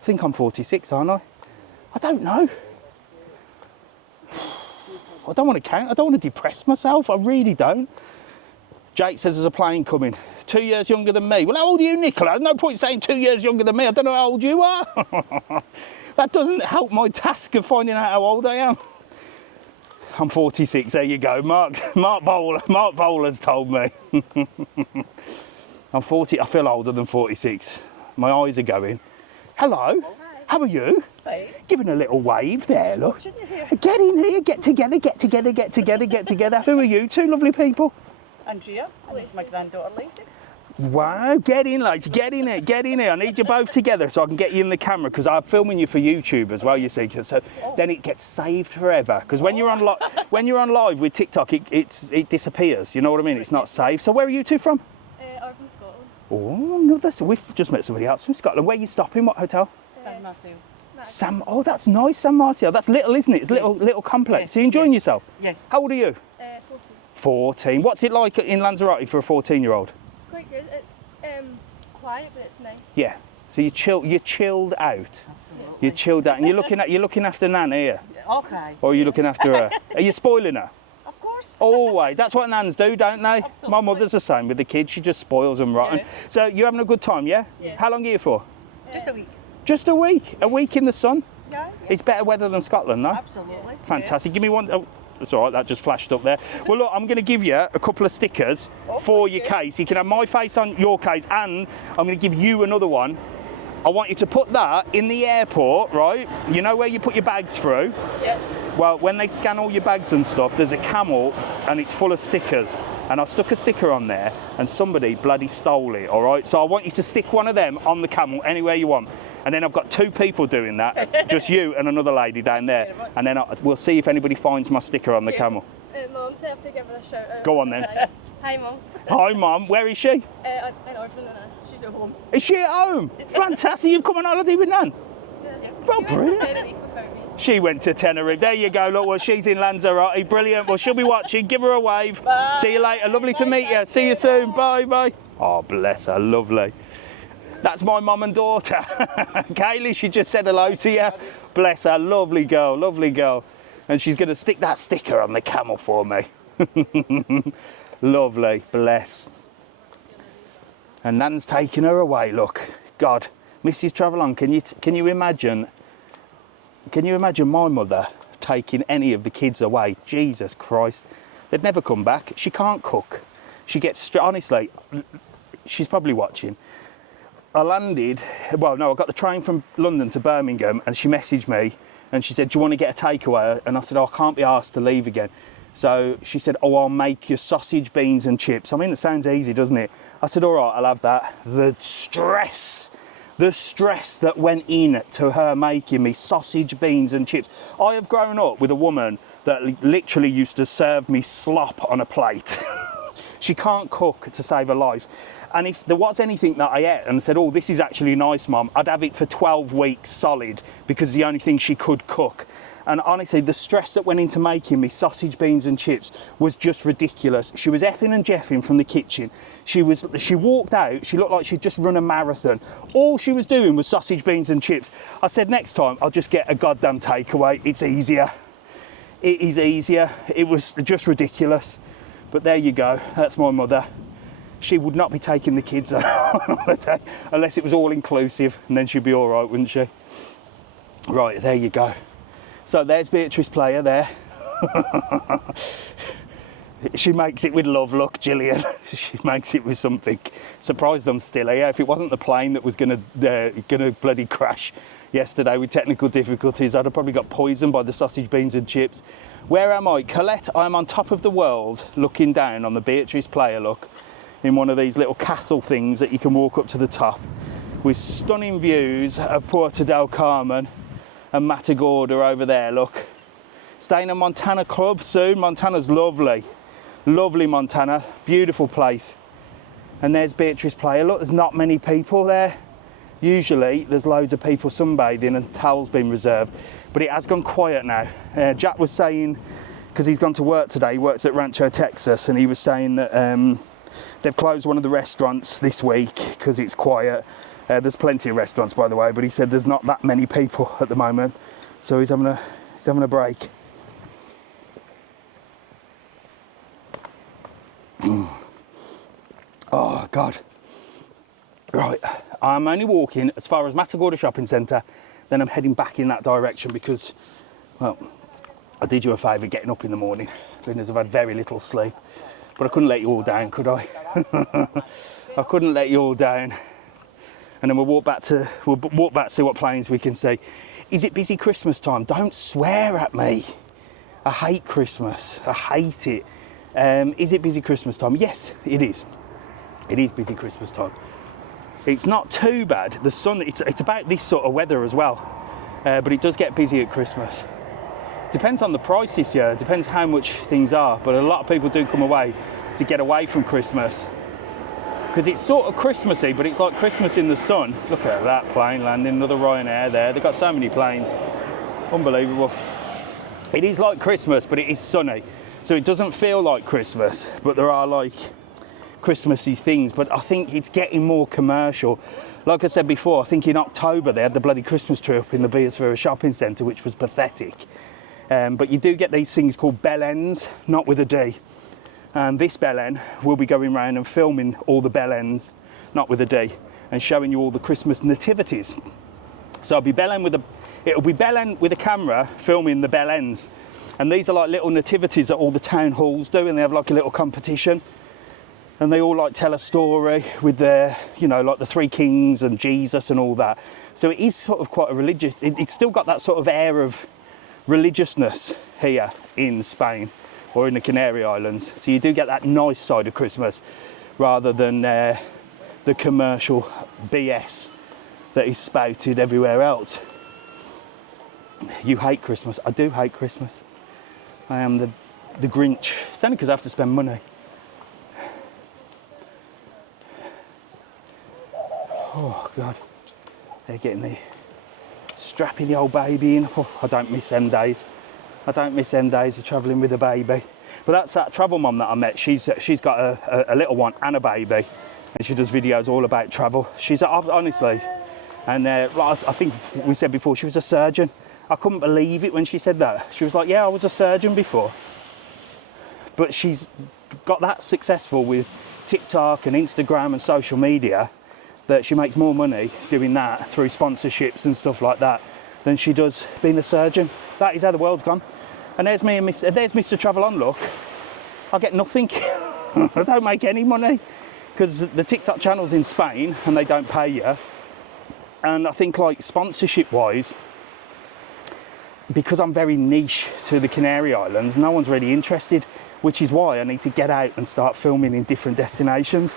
I think I'm 46, aren't I? I don't know. I don't want to count. I don't want to depress myself. I really don't. Jake says there's a plane coming. 2 years younger than me. Well, how old are you, Nicola? There's no point saying 2 years younger than me. I don't know how old you are. That doesn't help my task of finding out how old I am. I'm 46. There you go. Mark Bowler's told me. I'm 40. I feel older than 46. My eyes are going. Hello. Hi. How are you? Hey. Giving a little wave there, look. Watching you here. Get in here, get together, get together, get together, get together. Who are you two lovely people? Andrea, and this is my granddaughter Lizzie. Wow, get in, lads, get in here, get in here. I need you both together so I can get you in the camera because I'm filming you for YouTube as well, you see. So then it gets saved forever. Because when you're on live with TikTok, it disappears. You know what I mean? It's not saved. So where are you two from? I'm from Scotland. Oh, no, we've just met somebody else from Scotland. Where are you stopping? What hotel? San Marcel. Oh, that's nice, San Marcel. That's little, isn't it? It's little complex. Yes. So you enjoying yourself? Yes. How old are you? 14. 14. What's it like in Lanzarote for a 14-year-old? It's quite good. It's quiet, but it's nice. Yeah. So you're chilled out. Absolutely. You're chilled out, and you're looking after Nan here, Okay. or are you looking after her? Are you spoiling her? Of course. Always. That's what Nans do, don't they? Absolutely. My mother's the same with the kids. She just spoils them rotten. Yeah. So you're having a good time, yeah? Yeah. How long are you here for? Just a week. Just a week. A week in the sun. Yeah. It's better weather than Scotland, no? Absolutely. Fantastic. Give me one. Oh, that's all right. That just flashed up there. Well, look, I'm going to give you a couple of stickers for your case. You can have my face on your case, and I'm going to give you another one. I want you to put that in the airport, right? You know where you put your bags through? Yeah. Well, when they scan all your bags and stuff, there's a camel and it's full of stickers. And I stuck a sticker on there and somebody bloody stole it, all right? So I want you to stick one of them on the camel anywhere you want. And then I've got 2 people doing that, just you and another lady down there. And then we'll see if anybody finds my sticker on the camel. Mum, so I have to give her a shout out. Go on then. Hi, Mum. Hi, Mum. Where is she? An orphan and She's at home. Is she at home? Fantastic. You've come on holiday with Nan? Well, brilliant. She went to Tenerife. There you go. Look, well, she's in Lanzarote. Brilliant. Well, she'll be watching. Give her a wave. Bye. See you later. Lovely to meet you. See you soon. Bye, bye. Oh, bless her. Lovely. That's my mum and daughter. Kaylee, she just said hello to you. Bless her. Lovely girl. Lovely girl. And she's going to stick that sticker on the camel for me. Lovely. Bless. And Nan's taking her away. Look. God. Mrs. Travelon, can you imagine? Can you imagine my mother taking any of the kids away? Jesus Christ. They'd never come back. She can't cook. She gets, honestly, she's probably watching. I landed, well, no, I got the train from London to Birmingham and she messaged me and she said, do you want to get a takeaway? And I said, oh, I can't be asked to leave again. So she said, oh, I'll make you sausage, beans and chips. I mean, it sounds easy, doesn't it? I said, all right, I'll have that. The stress that went in to her making me sausage, beans and chips. I have grown up with a woman that literally used to serve me slop on a plate. She can't cook to save her life. And if there was anything that I ate and said, oh, this is actually nice, Mum, I'd have it for 12 weeks solid because it's the only thing she could cook. And honestly, the stress that went into making me sausage, beans and chips was just ridiculous. She was effing and jeffing from the kitchen. She walked out, she looked like she'd just run a marathon. All she was doing was sausage, beans and chips. I said, next time I'll just get a goddamn takeaway. It's easier. It is easier. It was just ridiculous. But there you go, that's my mother. She would not be taking the kids on holiday unless it was all inclusive, and then she'd be all right, wouldn't she? Right, there you go. So there's Beatrice Player there. She makes it with love, look, Gillian. She makes it with something. Surprised I'm still here. If it wasn't the plane that was gonna bloody crash yesterday with technical difficulties, I'd have probably got poisoned by the sausage, beans and chips. Where am I? Colette, I'm on top of the world looking down on the Beatrice Player, look, in one of these little castle things that you can walk up to the top with stunning views of Puerto del Carmen and Matagorda over there, look. Staying at Montana Club soon. Montana's lovely. Lovely Montana, beautiful place. And there's Beatrice Player. Look, there's not many people there. Usually there's loads of people sunbathing and towels being reserved, but it has gone quiet now. Jack was saying, because he's gone to work today, he works at Rancho, Texas, and he was saying that they've closed one of the restaurants this week because it's quiet. There's plenty of restaurants, by the way, but he said there's not that many people at the moment, so he's having a break. Oh God. Right, I'm only walking as far as Matagorda Shopping Centre, then I'm heading back in that direction because, well, I did you a favour getting up in the morning, being as I've had very little sleep. But I couldn't let you all down, could I? I couldn't let you all down. And then we'll walk back to see what planes we can see. Is it busy Christmas time? Don't swear at me. I hate Christmas. I hate it. Is it busy Christmas time? Yes, it is. It is busy Christmas time. It's not too bad. The sun, it's about this sort of weather as well. But it does get busy at Christmas. Depends on the price this year. Depends how much things are. But a lot of people do come away to get away from Christmas. Because it's sort of Christmassy, but it's like Christmas in the sun. Look at that plane landing, another Ryanair there. They've got so many planes. Unbelievable. It is like Christmas, but it is sunny. So it doesn't feel like Christmas. But there are like Christmassy things, but I think it's getting more commercial. Like I said before, I think in October they had the bloody Christmas tree up in the Beersford shopping centre, which was pathetic. But you do get these things called bellends, not with a D. And this bellend will be going around and filming all the bellends, not with a D, and showing you all the Christmas nativities. So it'll be bellend with a camera filming the bellends. And these are like little nativities that all the town halls do, and they have like a little competition. And they all like tell a story with their, you know, like the three kings and Jesus and all that. So it is sort of quite a religious, it's still got that sort of air of religiousness here in Spain or in the Canary Islands. So you do get that nice side of Christmas rather than the commercial BS that is spouted everywhere else. You hate Christmas. I do hate Christmas. I am the Grinch. It's only because I have to spend money. Oh God, they're getting the strapping the old baby in. Oh, I don't miss them days. I don't miss them days of travelling with a baby. But that's that travel mum that I met. She's got a little one and a baby, and she does videos all about travel. She's honestly, and I think we said before, she was a surgeon. I couldn't believe it when she said that. She was like, yeah, I was a surgeon before. But she's got that successful with TikTok and Instagram and social media that she makes more money doing that through sponsorships and stuff like that than she does being a surgeon. That is how the world's gone. And there's me and there's Mr. Travel On, look. I get nothing. I don't make any money because the TikTok channel's in Spain and they don't pay you. And I think like sponsorship wise, because I'm very niche to the Canary Islands, no one's really interested, which is why I need to get out and start filming in different destinations.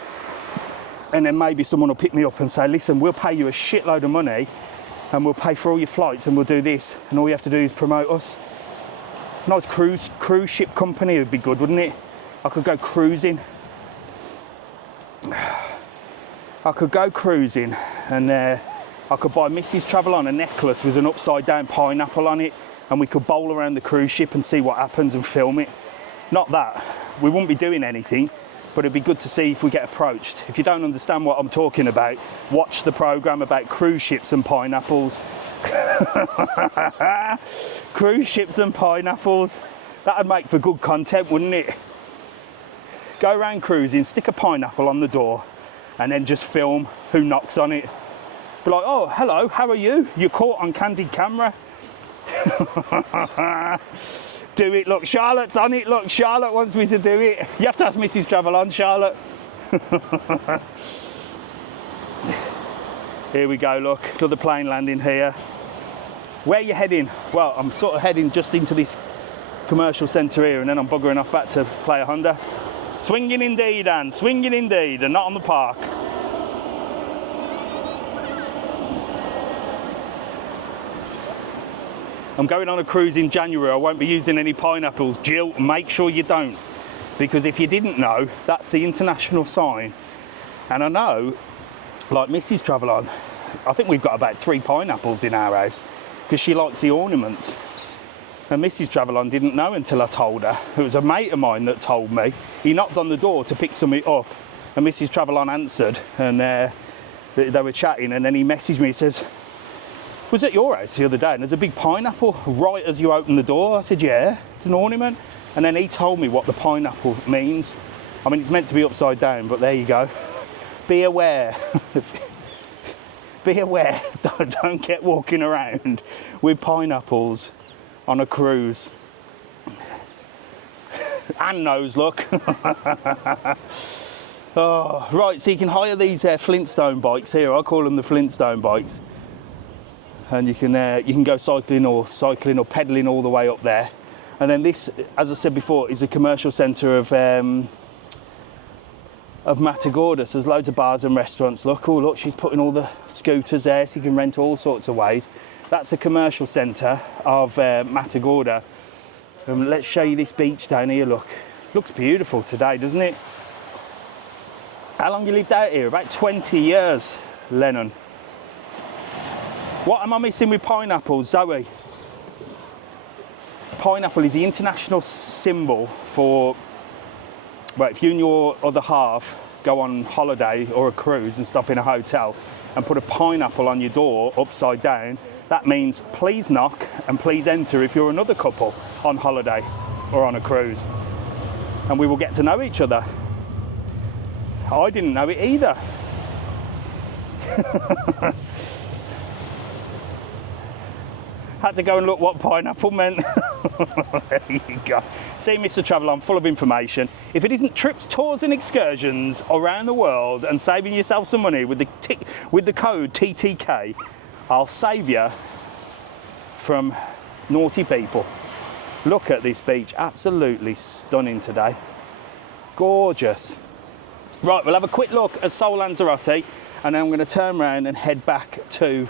And then maybe someone will pick me up and say, listen, we'll pay you a shitload of money and we'll pay for all your flights and we'll do this. And all you have to do is promote us. Nice cruise ship company would be good, wouldn't it? I could go cruising. I could go cruising and I could buy Mrs. Travel On a necklace with an upside down pineapple on it, and we could bowl around the cruise ship and see what happens and film it. Not that. We wouldn't be doing anything. But it'd be good to see if we get approached. If you don't understand what I'm talking about, watch the programme about cruise ships and pineapples. Cruise ships and pineapples. That'd make for good content, wouldn't it? Go around cruising, stick a pineapple on the door, and then just film who knocks on it. Be like, oh, hello, how are you? You're caught on candid camera. Do it, look, Charlotte's on it, look, Charlotte wants me to do it. You have to ask Mrs. Travel On, Charlotte. Here we go, look, another plane landing here. Where are you heading? Well, I'm sort of heading just into this commercial centre here, and then I'm buggering off back to Playa Honda. Swinging indeed, Anne, swinging indeed, and not on the park. I'm going on a cruise in January. I won't be using any pineapples. Jill, make sure you don't. Because if you didn't know, that's the international sign. And I know, like Mrs. Travel On, I think we've got about 3 pineapples in our house because she likes the ornaments. And Mrs. Travel On didn't know until I told her. It was a mate of mine that told me. He knocked on the door to pick something up, and Mrs. Travel On answered, and they were chatting, and then he messaged me, he says, was at your house the other day and there's a big pineapple right as you open the door. I said, yeah, it's an ornament. And then he told me what the pineapple means. I mean, it's meant to be upside down, but there you go. Be aware. Be aware. Don't get walking around with pineapples on a cruise. Anne knows, look. Oh, right, so you can hire these Flintstone bikes here. I call them the Flintstone bikes. And you can go cycling or pedalling all the way up there. And then this, as I said before, is a commercial centre of Matagorda. So there's loads of bars and restaurants. Look, oh look, she's putting all the scooters there so you can rent all sorts of ways. That's the commercial centre of Matagorda. Let's show you this beach down here, look. Looks beautiful today, doesn't it? How long you lived out here? About 20 years, Lennon. What am I missing with pineapples, Zoe? Pineapple is the international symbol for, well, if you and your other half go on holiday or a cruise and stop in a hotel and put a pineapple on your door upside down, that means please knock and please enter if you're another couple on holiday or on a cruise. And we will get to know each other. I didn't know it either. Had to go and look what pineapple meant. There you go. See, Mr. Traveller, I'm full of information. If it isn't trips, tours and excursions around the world and saving yourself some money with the code TTK, I'll save you from naughty people. Look at this beach, absolutely stunning today. Gorgeous. Right, we'll have a quick look at Seoul Lanzarote and then I'm going to turn around and head back to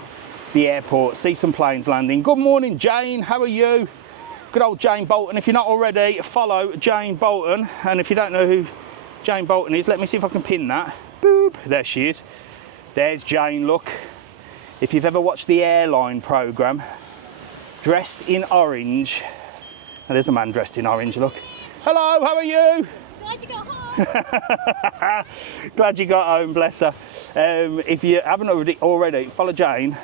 the airport, see some planes landing. Good morning, Jane, how are you? Good old Jane Bolton. If you're not already, follow Jane Bolton. And if you don't know who Jane Bolton is, let me see if I can pin that. Boop, there she is. There's Jane, look. If you've ever watched the airline programme, dressed in orange. And there's a man dressed in orange, look. Hello, how are you? Glad you got home. Glad you got home, bless her. If you haven't already, follow Jane.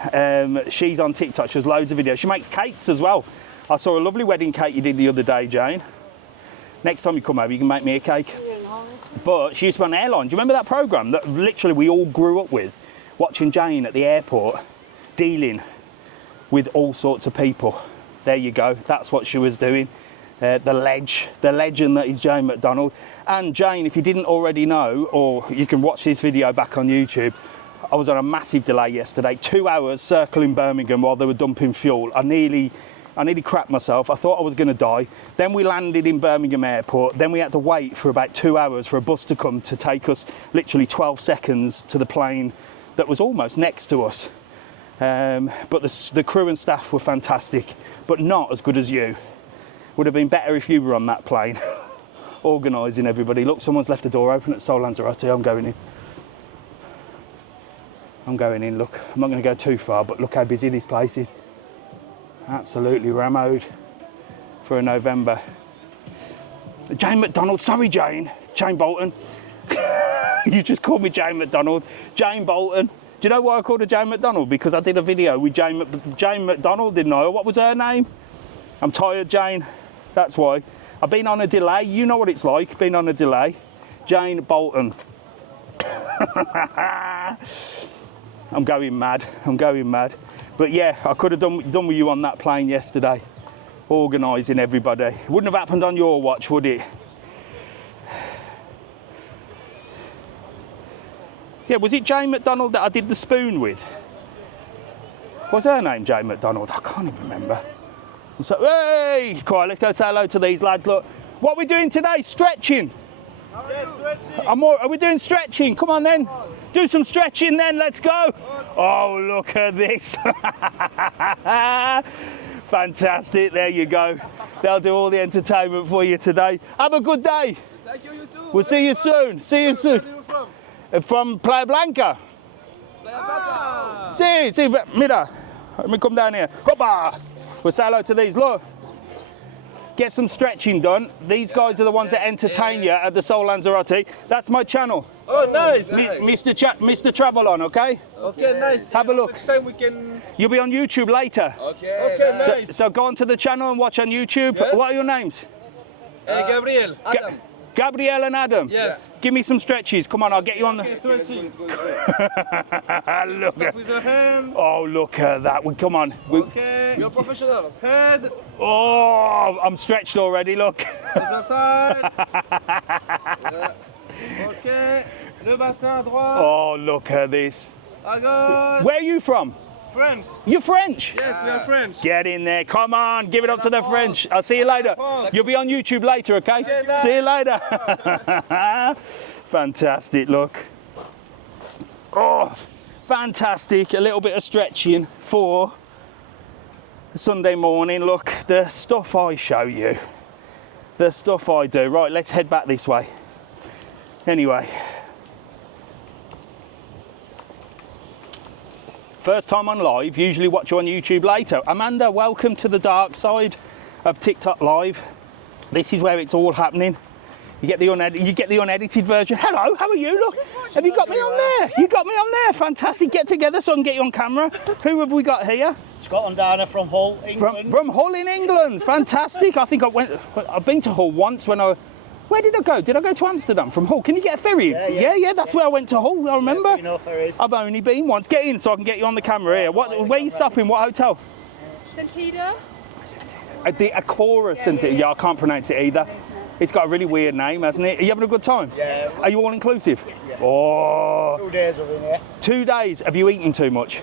She's on TikTok, she has loads of videos. She makes cakes as well. I saw a lovely wedding cake you did the other day, Jane. Next time you come over, you can make me a cake. But she used to be on airline. Do you remember that programme that literally we all grew up with? Watching Jane at the airport, dealing with all sorts of people. There you go, that's what she was doing. The legend that is Jane McDonald. And Jane, if you didn't already know, or you can watch this video back on YouTube, I was on a massive delay yesterday, 2 hours circling Birmingham while they were dumping fuel. I nearly crapped myself. I thought I was going to die. Then we landed in Birmingham Airport. Then we had to wait for about 2 hours for a bus to come to take us literally 12 seconds to the plane that was almost next to us. But the crew and staff were fantastic, but not as good as you. Would have been better if you were on that plane, organising everybody. Look, someone's left the door open at Seoul Lanzarote. I'm going in. I'm going in, look. I'm not going to go too far, but look how busy this place is. Absolutely rammed for a November. Jane McDonald, sorry Jane. Jane Bolton. You just called me Jane McDonald. Jane Bolton. Do you know why I called her Jane McDonald? Because I did a video with Jane McDonald, didn't I? What was her name? I'm tired, Jane. That's why. I've been on a delay. You know what it's like, being on a delay. Jane Bolton. I'm going mad. I'm going mad. But yeah, I could have done with you on that plane yesterday, organising everybody. Wouldn't have happened on your watch, would it? Yeah, was it Jane McDonald that I did the spoon with? Was her name Jane McDonald? I can't even remember. So, hey! Come on, let's go say hello to these lads. Look, what are we doing today? Stretching. Are we doing stretching? Come on then. Do some stretching then, let's go. Oh, look at this. Fantastic, there you go. They'll do all the entertainment for you today. Have a good day. Thank you, you too. We'll see you soon. See you soon. Where are you from? From Playa Blanca. See, mira. Let me come down here. Hoppa. We'll say hello to these, look. Get some stretching done. These guys are the ones that entertain you at the Seoul Lanzarote. That's my channel. Oh, nice. Mr. Travel On, okay? Okay, nice. Have a look. Next time we can... You'll be on YouTube later. Okay, nice. So go onto the channel and watch on YouTube. Yes. What are your names? Gabriel. Adam. Gabriel and Adam. Yes. Give me some stretches. Come on, I'll get you on the... Stretching. Look at... With your hand. Oh, look at that. Come on. Okay. You're professional. Head. Oh, I'm stretched already, look. Other side. Yeah. Okay. Le bassin droit. Oh, look at this. À gauche. Where are you from? French. You're French? Yes, we are French. Get in there. Come on. Give it up to the French. I'll see you later. You'll be on YouTube later, okay? nice. See you later. Fantastic, look. Oh, fantastic. A little bit of stretching for Sunday morning. Look, the stuff I show you. The stuff I do. Right, let's head back this way. Anyway. First time on live, usually watch you on YouTube later. Amanda, welcome to the dark side of TikTok Live. This is where it's all happening. You get the unedited version. Hello, how are you? Look, have you got me on there? You got me on there. Fantastic. Get together so I can get you on camera. Who have we got here? Scotland Dana from Hull, England. From Hull in England. Fantastic. I think I've been to Hull once when where did I go? Did I go to Amsterdam from Hull? Can you get a ferry? Yeah, that's where I went to Hull, I remember. You know ferries. I've only been once. Get in so I can get you on the camera here. Where are you stopping? What hotel? Sentido. At the Acora Centre. Yeah, I can't pronounce it either. It's got a really weird name, hasn't it? Are you having a good time? Yeah. Are you all inclusive? Yeah. Oh. 2 days we've been here. 2 days. Have you eaten too much?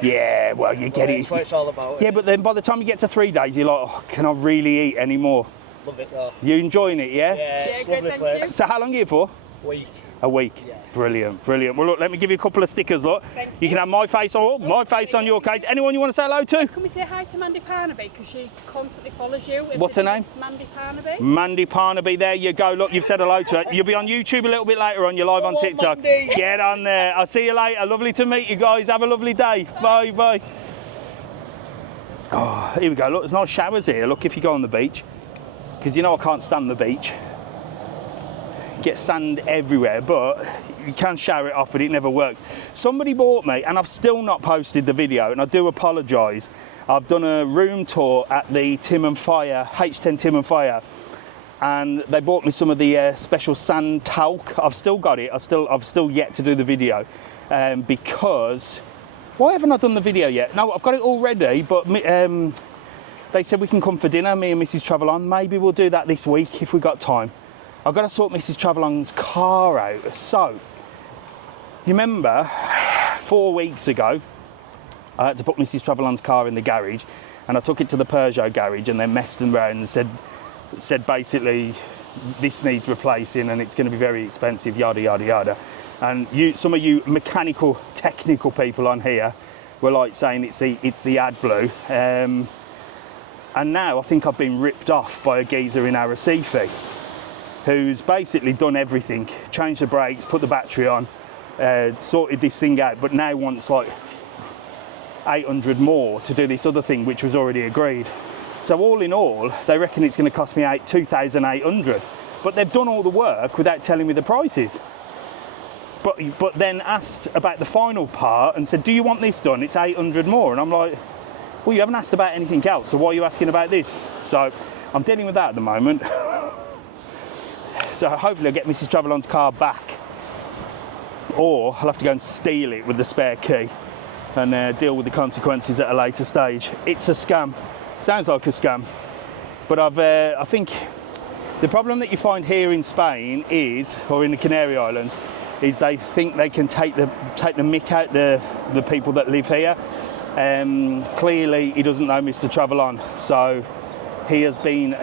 Yeah, well, you get it. That's what it's all about. Yeah, but then by the time you get to 3 days, you're like, oh, can I really eat any more? Love it though. You enjoying it, yeah? Yeah, it's good, lovely thank place. you. So how long are you here for? Week. A week. Yeah. Brilliant, brilliant. Well, look, let me give you a couple of stickers, look. Thank You can have my face on your case. Anyone you want to say hello to? Can we say hi to Mandy Parnaby because she constantly follows you? What's her name? Mandy Parnaby. Mandy Parnaby, there you go. Look, you've said hello to her. You'll be on YouTube a little bit later on. You're live on TikTok. Mandy. Get on there. I'll see you later. Lovely to meet you guys. Have a lovely day. Bye, bye. Oh, here we go. Look, there's nice showers here. Look, if you go on the beach. Because you know I can't stand the beach. Get sand everywhere, but you can shower it off, but it never works. Somebody bought me, and I've still not posted the video, and I do apologise. I've done a room tour at the Tim and Fire, H10 Tim and Fire, and they bought me some of the special sand talc. I've still got it. I've still yet to do the video because why haven't I done the video yet? No, I've got it all ready, but they said we can come for dinner, me and Mrs. Travelon. Maybe we'll do that this week if we got time. I've got to sort Mrs. Travelon's car out. So, you remember 4 weeks ago, I had to put Mrs. Travelon's car in the garage, and I took it to the Peugeot garage, and they messed around and said basically this needs replacing, and it's going to be very expensive, yada yada yada. And some of you mechanical, technical people on here were like saying it's the AdBlue, and now I think I've been ripped off by a geezer in Arrecife, who's basically done everything, changed the brakes, put the battery on, sorted this thing out, but now wants like 800 more to do this other thing, which was already agreed. So all in all, they reckon it's going to cost me 2,800, but they've done all the work without telling me the prices. But then asked about the final part and said, do you want this done? It's 800 more. And I'm like, well, you haven't asked about anything else, so why are you asking about this? So I'm dealing with that at the moment. So hopefully I'll get Mrs. Travelon's car back, or I'll have to go and steal it with the spare key and deal with the consequences at a later stage. It's a scam. Sounds like a scam, but I think the problem that you find here in Spain is, or in the Canary Islands, is they think they can take the mick out the people that live here. Clearly he doesn't know Mr. Travelon, so he has been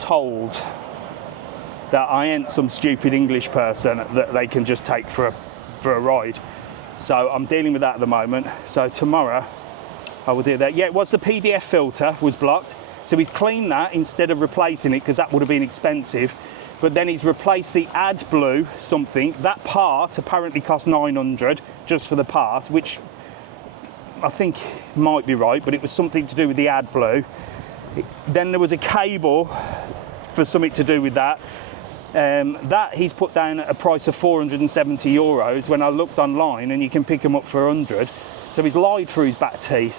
told that I ain't some stupid English person that they can just take for a ride. So I'm dealing with that at the moment. So tomorrow I will do that. Yeah, it was the PDF filter was blocked. So he's cleaned that instead of replacing it, because that would have been expensive. But then he's replaced the AdBlue something. That part apparently cost 900 just for the part, which I think might be right, but it was something to do with the AdBlue. Then there was a cable for something to do with that. That he's put down at a price of 470 euros when I looked online, and you can pick them up for 100. So he's lied through his back teeth.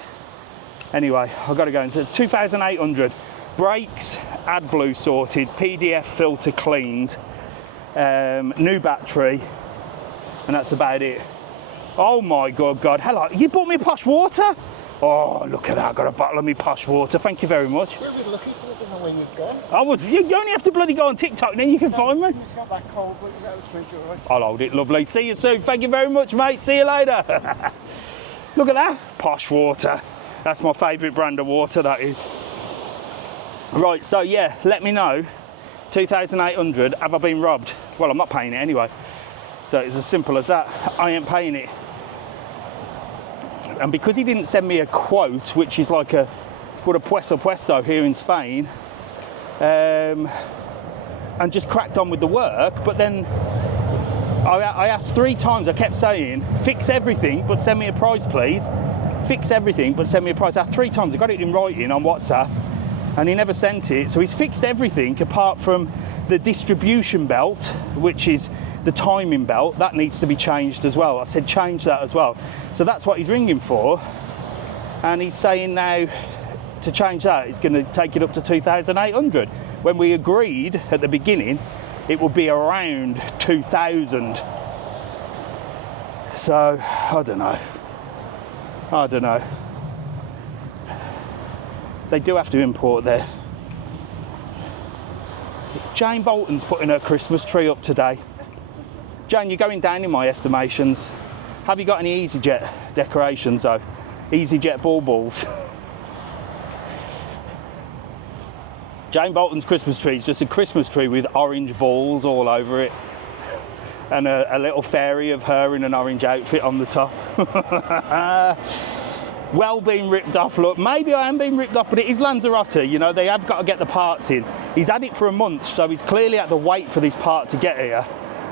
Anyway, I've got to go into 2,800. Brakes, AdBlue sorted, PDF filter cleaned, new battery, and that's about it. Oh my God, hello, you bought me posh water? Oh, look at that, I've got a bottle of me posh water, thank you very much. We'll be lucky for looking at where you've gone. You only have to bloody go on TikTok, and then you can find me. It's not that cold, but that was pretty alright. I'll hold it, lovely. See you soon, thank you very much, mate, see you later. Look at that, posh water. That's my favourite brand of water, that is. Right, so yeah, let me know, 2,800, have I been robbed? Well, I'm not paying it anyway. So it's as simple as that, I ain't paying it. And because he didn't send me a quote, which is like it's called a puesto here in Spain, and just cracked on with the work, but then I asked 3 times, I kept saying, fix everything, but send me a price, please. Fix everything, but send me a price. I asked 3 times, I got it in writing on WhatsApp, and he never sent it. So he's fixed everything apart from the distribution belt, which is the timing belt. That needs to be changed as well. I said change that as well. So that's what he's ringing for, and he's saying now to change that it's going to take it up to 2,800 when we agreed at the beginning it would be around 2,000. So I don't know. They do have to import there. Jane Bolton's putting her Christmas tree up today. Jane, you're going down in my estimations. Have you got any EasyJet decorations though? EasyJet balls. Jane Bolton's Christmas tree is just a Christmas tree with orange balls all over it, and a little fairy of her in an orange outfit on the top. Well, being ripped off. Look, maybe I am being ripped off, but it is Lanzarote, you know, they have got to get the parts in. He's had it for a month, so he's clearly had to wait for this part to get here.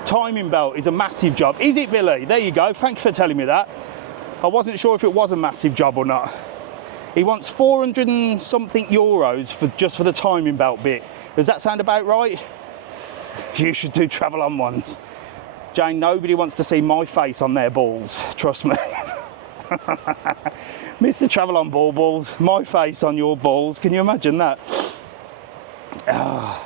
Timing belt is a massive job. Is it, Billy? There you go. Thank you for telling me that. I wasn't sure if it was a massive job or not. He wants 400 and something euros for just for the timing belt bit. Does that sound about right? You should do travel on ones. Jane, nobody wants to see my face on their balls, trust me. Mr. Travel on balls, my face on your balls, can you imagine that? Ah.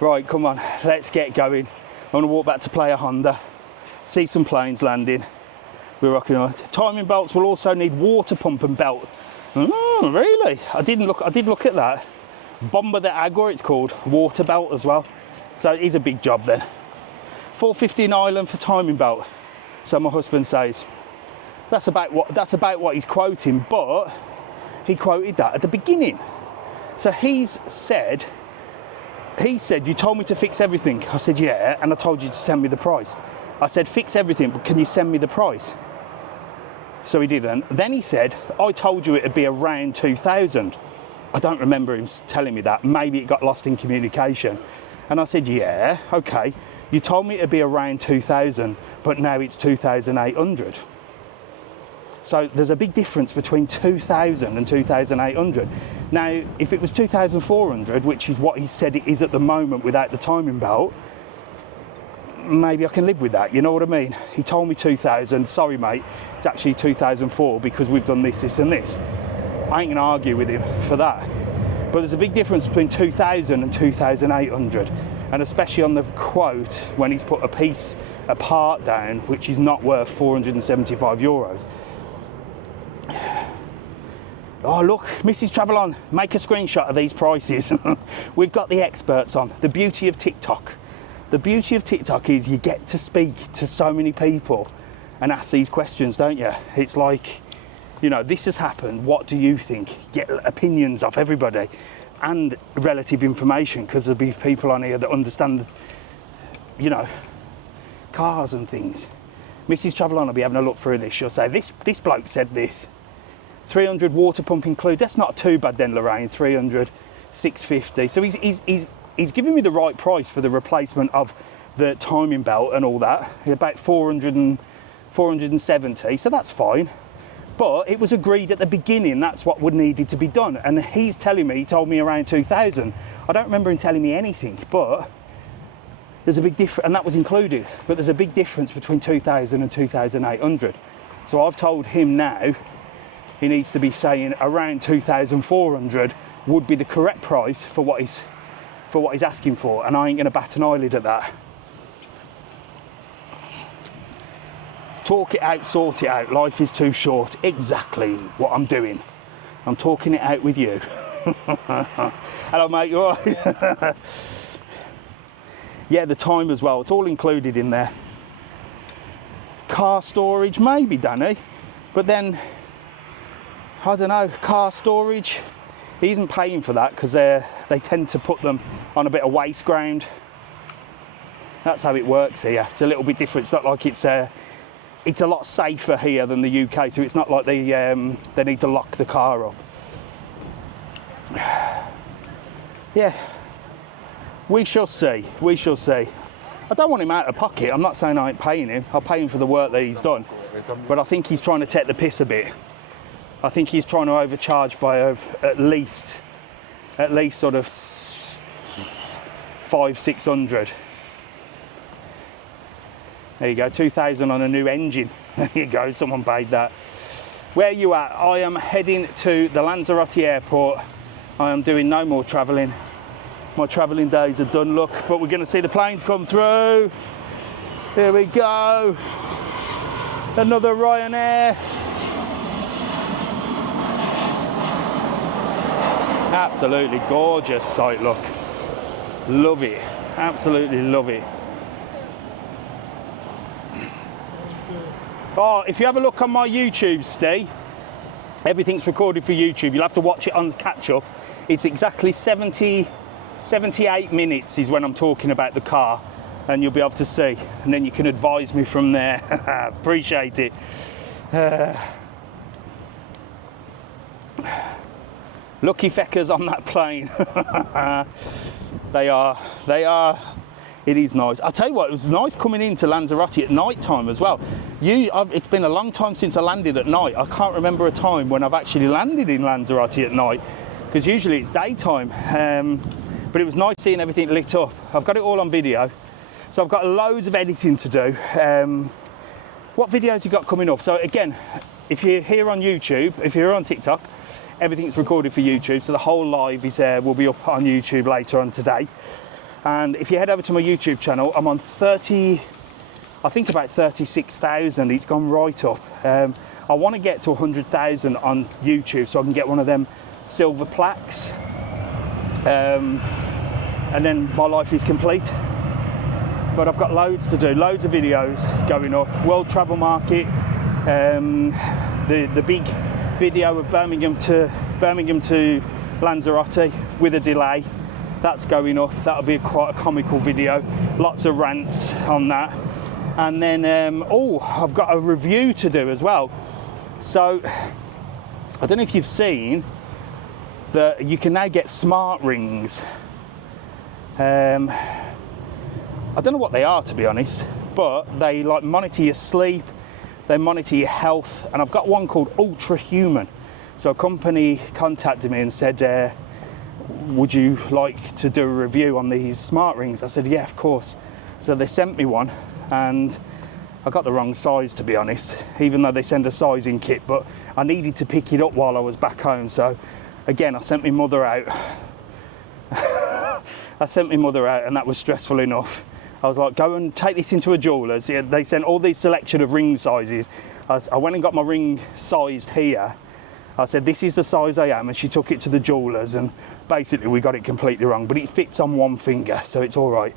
Right, come on, let's get going. I want to walk back to Playa Honda, see some planes landing. We're rocking on. Timing belts will also need water pump and belt. Really? I did look at that. Bomba de Agua, it's called, water belt as well. So it is a big job then. 450 an island for timing belt. So my husband says. That's about what he's quoting, but he quoted that at the beginning. So he said, you told me to fix everything. I said, yeah, and I told you to send me the price. I said, fix everything, but can you send me the price? So he didn't. Then he said, I told you it'd be around 2,000. I don't remember him telling me that. Maybe it got lost in communication. And I said, yeah, okay. You told me it'd be around 2,000, but now it's 2,800. So there's a big difference between 2,000 and 2,800. Now, if it was 2,400, which is what he said it is at the moment without the timing belt, maybe I can live with that, you know what I mean? He told me 2,000, sorry mate, it's actually 2,004 because we've done this, this and this. I ain't gonna argue with him for that. But there's a big difference between 2,000 and 2,800. And especially on the quote, when he's put a part down, which is not worth 475 euros. Oh look, Mrs. Travel On, make a screenshot of these prices. We've got the experts on. The beauty of TikTok. The beauty of TikTok is you get to speak to so many people and ask these questions, don't you? It's like, you know, this has happened, what do you think? Get opinions off everybody and relative information, because there'll be people on here that understand, you know, cars and things. Mrs. Travel On will be having a look through this. She'll say, this bloke said this. 300 water pump include. That's not too bad then, Lorraine. 300, 650. So he's giving me the right price for the replacement of the timing belt and all that. About 470. So that's fine. But it was agreed at the beginning that's what would needed to be done. And he's telling me, he told me around 2,000. I don't remember him telling me anything, but there's a big difference, and that was included. But there's a big difference between 2,000 and 2,800. So I've told him now he needs to be saying around 2,400 would be the correct price for what he's asking for, and I ain't gonna bat an eyelid at that. Talk it out, sort it out. Life is too short. Exactly what I'm doing. I'm talking it out with you. Hello, mate. You all right? Yeah, the time as well. It's all included in there. Car storage, maybe, Danny, but then I don't know. Car storage, he isn't paying for that because they tend to put them on a bit of waste ground. That's how it works here. It's a little bit different. It's not like it's a lot safer here than the UK, so it's not like they need to lock the car up. Yeah, we shall see. We shall see. I don't want him out of pocket. I'm not saying I ain't paying him. I'll pay him for the work that he's done. but I think he's trying to take the piss a bit. I think he's trying to overcharge by at least sort of 500-600. There you go, 2,000 on a new engine. There you go, someone paid that. Where you at? I am heading to the Lanzarote airport. I am doing no more travelling. My travelling days are done, look, but we're going to see the planes come through. Here we go. Another Ryanair. Absolutely gorgeous sight, look. Love it, absolutely love it. Oh, if you have a look on my YouTube, Steve, everything's recorded for YouTube. You'll have to watch it on catch up. It's exactly 78 minutes is when I'm talking about the car, and you'll be able to see, and then you can advise me from there. Appreciate it. Lucky feckers on that plane. They are. It is nice. I'll tell you what, it was nice coming into Lanzarote at night time as well. It's been a long time since I landed at night. I can't remember a time when I've actually landed in Lanzarote at night, because usually it's daytime. But it was nice seeing everything lit up. I've got it all on video. So I've got loads of editing to do. What videos you got coming up? So again, if you're here on YouTube, if you're on TikTok, everything's recorded for YouTube. So the whole live will be up on YouTube later on today. And if you head over to my YouTube channel, I'm on I think about 36,000. It's gone right up. I want to get to 100,000 on YouTube so I can get one of them silver plaques. And then my life is complete. But I've got loads to do, loads of videos going up. World Travel Market, the big video of Birmingham to Lanzarote with a delay. That's going up. That'll be quite a comical video. Lots of rants on that. And then, I've got a review to do as well. So, I don't know if you've seen that you can now get smart rings. I don't know what they are, to be honest, but they like monitor your sleep, they monitor your health, and I've got one called Ultra Human. So a company contacted me and said, would you like to do a review on these smart rings? I said, yeah, of course. So they sent me one, and I got the wrong size, to be honest, even though they send a sizing kit, but I needed to pick it up while I was back home. So again, I sent my mother out. And that was stressful enough. I was like, go and take this into a jeweller's. Yeah, they sent all these selection of ring sizes. I went and got my ring sized here. I said, this is the size I am, and she took it to the jeweller's, and basically we got it completely wrong, but it fits on one finger, so it's all right.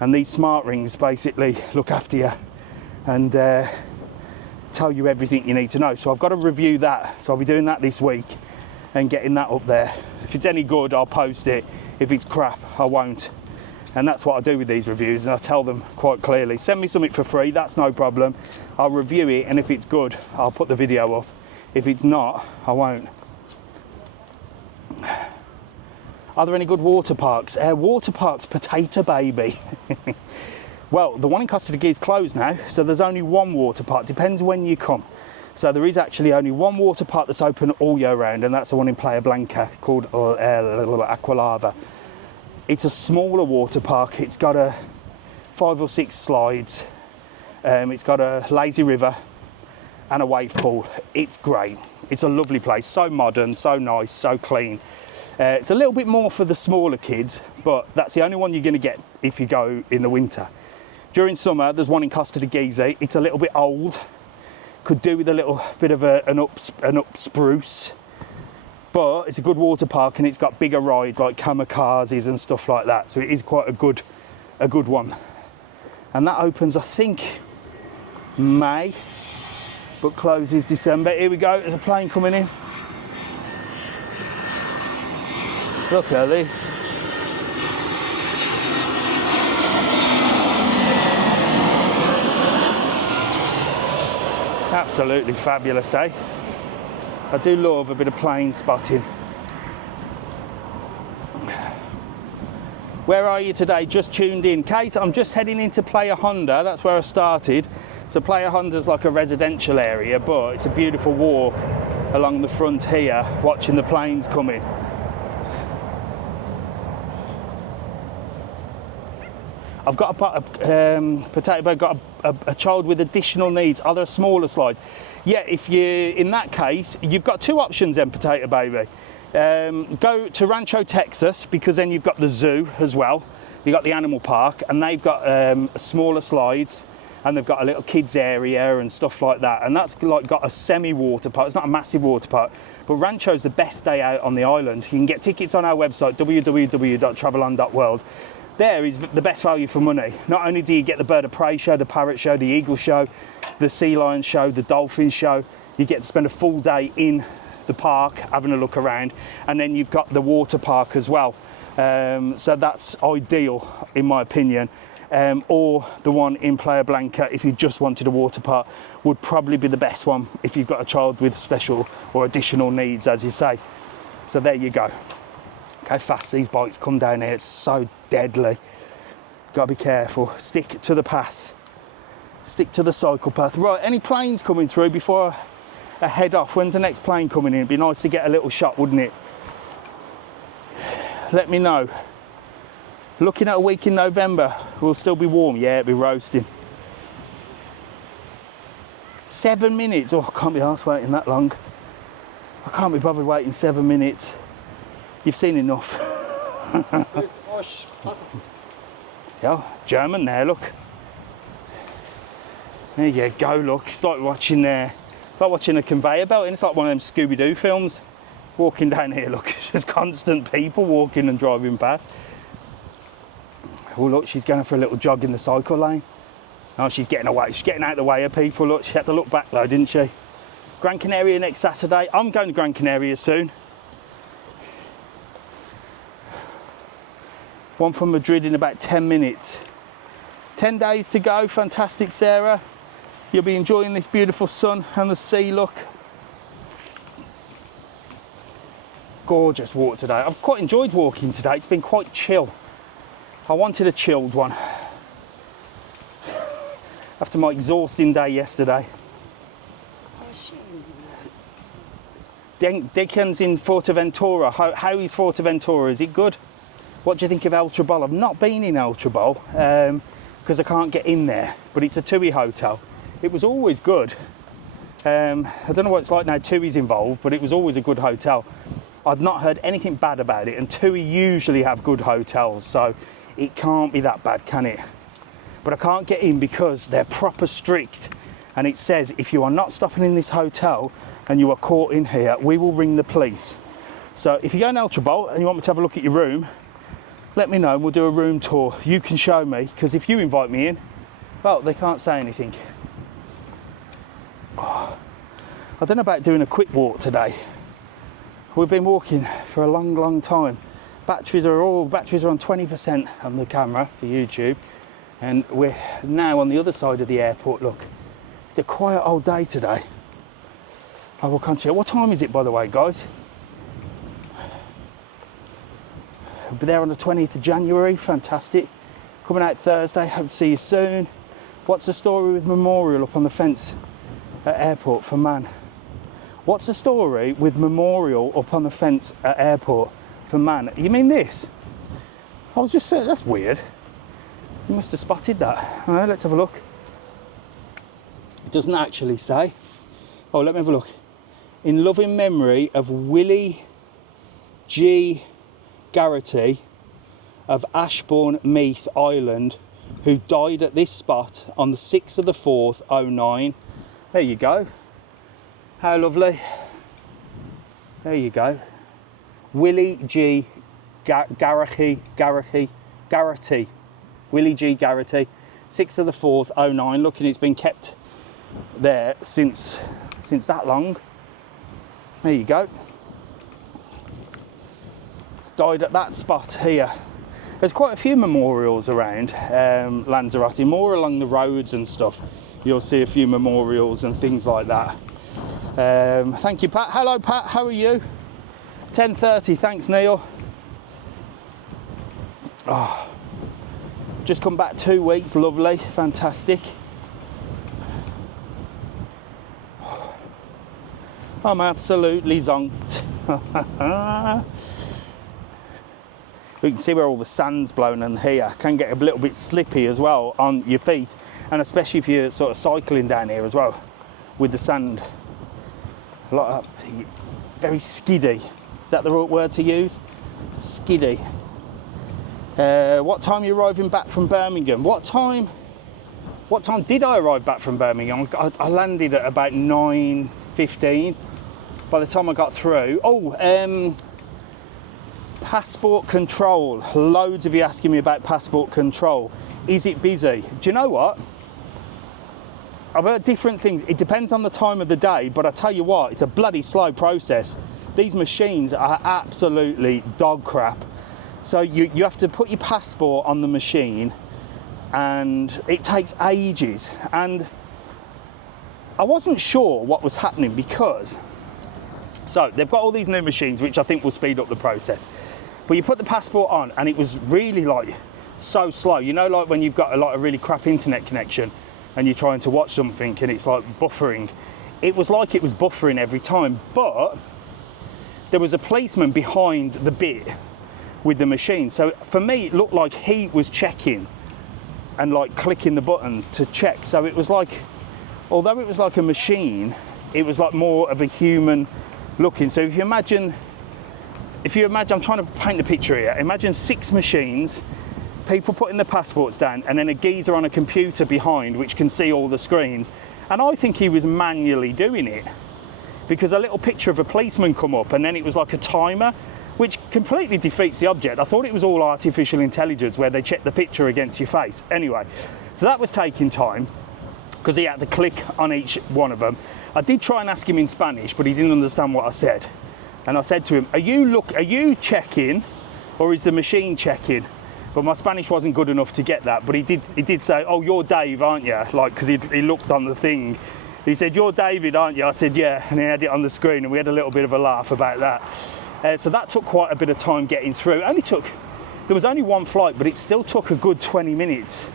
And these smart rings basically look after you and tell you everything you need to know. So I've got to review that. So I'll be doing that this week and getting that up there. If it's any good, I'll post it. If it's crap, I won't. And that's what I do with these reviews, and I tell them quite clearly, send me something for free, that's no problem. I'll review it, and if it's good, I'll put the video up. If it's not, I won't. Are there any good water parks? Water parks, potato baby. Well, the one in Costa de Gea is closed now, so there's only one water park, depends when you come. So there is actually only one water park that's open all year round, and that's the one in Playa Blanca called Aqualava. It's a smaller water park. It's got 5 or 6 slides. It's got a lazy river and a wave pool. It's great. It's a lovely place. So modern, so nice, so clean. It's a little bit more for the smaller kids, but that's the only one you're going to get if you go in the winter. During summer, there's one in Costa de Gea. It's a little bit old. Could do with a little bit of an up spruce. But it's a good water park, and it's got bigger rides like kamikazes and stuff like that. So it is quite a good one. And that opens, I think, May, but closes December. Here we go, there's a plane coming in. Look at this. Absolutely fabulous, eh? I do love a bit of plane spotting. Where are you today? Just tuned in. Kate, I'm just heading into Playa Honda. That's where I started. So Playa Honda's like a residential area, but it's a beautiful walk along the front here, watching the planes coming. I've got Potato Boat got a child with additional needs. Are there smaller slides? Yeah, if you, in that case, you've got two options then, Potato Baby. Go to Rancho, Texas, because then you've got the zoo as well. You've got the animal park, and they've got smaller slides, and they've got a little kids area and stuff like that. And that's like got a semi-water park. It's not a massive water park, but Rancho's the best day out on the island. You can get tickets on our website, www.travelon.world. There is the best value for money. Not only do you get the bird of prey show, the parrot show, the eagle show, the sea lion show, the dolphin show, you get to spend a full day in the park having a look around, and then you've got the water park as well. So that's ideal in my opinion. Or the one in Playa Blanca, if you just wanted a water park, would probably be the best one if you've got a child with special or additional needs, as you say. So there you go. Look how fast these bikes come down here. It's so deadly. Got to be careful. Stick to the path. Stick to the cycle path. Right, any planes coming through before I head off? When's the next plane coming in? It'd be nice to get a little shot, wouldn't it? Let me know. Looking at a week in November, we'll still be warm. Yeah, it'll be roasting. 7 minutes. Oh, I can't be arsed waiting that long. I can't be bothered waiting 7 minutes. You've seen enough. Yeah, German there, look. There you go, look. It's like watching a conveyor belt, and it's like one of them Scooby-Doo films. Walking down here, look, there's constant people walking and driving past. Oh, look, she's going for a little jog in the cycle lane. Oh, she's getting away. She's getting out of the way of people. Look, she had to look back though, didn't she? Gran Canaria next Saturday. I'm going to Gran Canaria soon. One from Madrid in about 10 minutes. 10 days to go. Fantastic, Sarah. You'll be enjoying this beautiful sun and the sea, look. Gorgeous walk today. I've quite enjoyed walking today. It's been quite chill. I wanted a chilled one after my exhausting day yesterday. Dickens in Fuerteventura. How is Fuerteventura? Is it good? What do you think of El Trabol? I've not been in El Trabol because I can't get in there, but it's a TUI hotel. It was always good. I don't know what it's like now TUI's involved, but it was always a good hotel. I've not heard anything bad about it, and TUI usually have good hotels, so it can't be that bad, can it? But I can't get in because they're proper strict, and it says if you are not stopping in this hotel and you are caught in here, we will ring the police. So if you go in El Trabol and you want me to have a look at your room, let me know and we'll do a room tour. You can show me, because if you invite me in, well, they can't say anything. Oh, I don't know about doing a quick walk today. We've been walking for a long time. Batteries are on 20% on the camera for YouTube, and we're now on the other side of the airport. Look, it's a quiet old day today. I will continue. What time is it, by the way, guys? We'll be there on the 20th of January. Fantastic. Coming out Thursday. Hope to see you soon. What's the story with Memorial up on the fence at airport for man? What's the story with Memorial up on the fence at airport for man? You mean this? I was just saying, that's weird. You must have spotted that. All right, let's have a look. It doesn't actually say. Oh, let me have a look. In loving memory of Willie G. Garrity of Ashbourne Meath Island, who died at this spot on the 6th of the 4th, 09. There you go. How lovely. There you go. Willie G. Garrity. Willie G. Garrity, 6th of the 4th, 09. Looking, it's been kept there since that long. There you go. Died at that spot here. There's quite a few memorials around Lanzarote, more along the roads and stuff. You'll see a few memorials and things like that. Thank you, Pat. Hello, Pat. How are you? 10:30. Thanks, Neil. Just come back 2 weeks, lovely, fantastic. I'm absolutely zonked. You can see where all the sand's blown in here. Can get a little bit slippy as well on your feet, and especially if you're sort of cycling down here as well with the sand. A lot of, very skiddy. Is that the right word to use? Skiddy. What time are you arriving back from Birmingham? What time did I arrive back from Birmingham? I landed at about 9:15. By the time I got through, passport control. Loads of you asking me about passport control. Is it busy? Do you know what? I've heard different things. It depends on the time of the day, but I tell you what, it's a bloody slow process. These machines are absolutely dog crap. So you have to put your passport on the machine, and it takes ages. And I wasn't sure what was happening because, so they've got all these new machines which I think will speed up the process. But you put the passport on and it was really like so slow. You know, like when you've got a really crap internet connection and you're trying to watch something and it's like buffering. It was like it was buffering every time, but there was a policeman behind the bit with the machine. So for me, it looked like he was checking and like clicking the button to check. So it was like, although it was like a machine, it was like more of a human looking. So if you imagine, I'm trying to paint the picture here. Imagine 6 machines, people putting the passports down, and then a geezer on a computer behind which can see all the screens. And I think he was manually doing it because a little picture of a policeman come up and then it was like a timer, which completely defeats the object. I thought it was all artificial intelligence where they check the picture against your face. Anyway, so that was taking time because he had to click on each one of them. I did try and ask him in Spanish, but he didn't understand what I said. And I said to him, are you checking or is the machine checking? But my Spanish wasn't good enough to get that. But he did say, oh, you're Dave, aren't you? Like, because he looked on the thing. He said, you're David, aren't you? I said, yeah. And he had it on the screen and we had a little bit of a laugh about that. So that took quite a bit of time getting through. There was only one flight, but it still took a good 20 minutes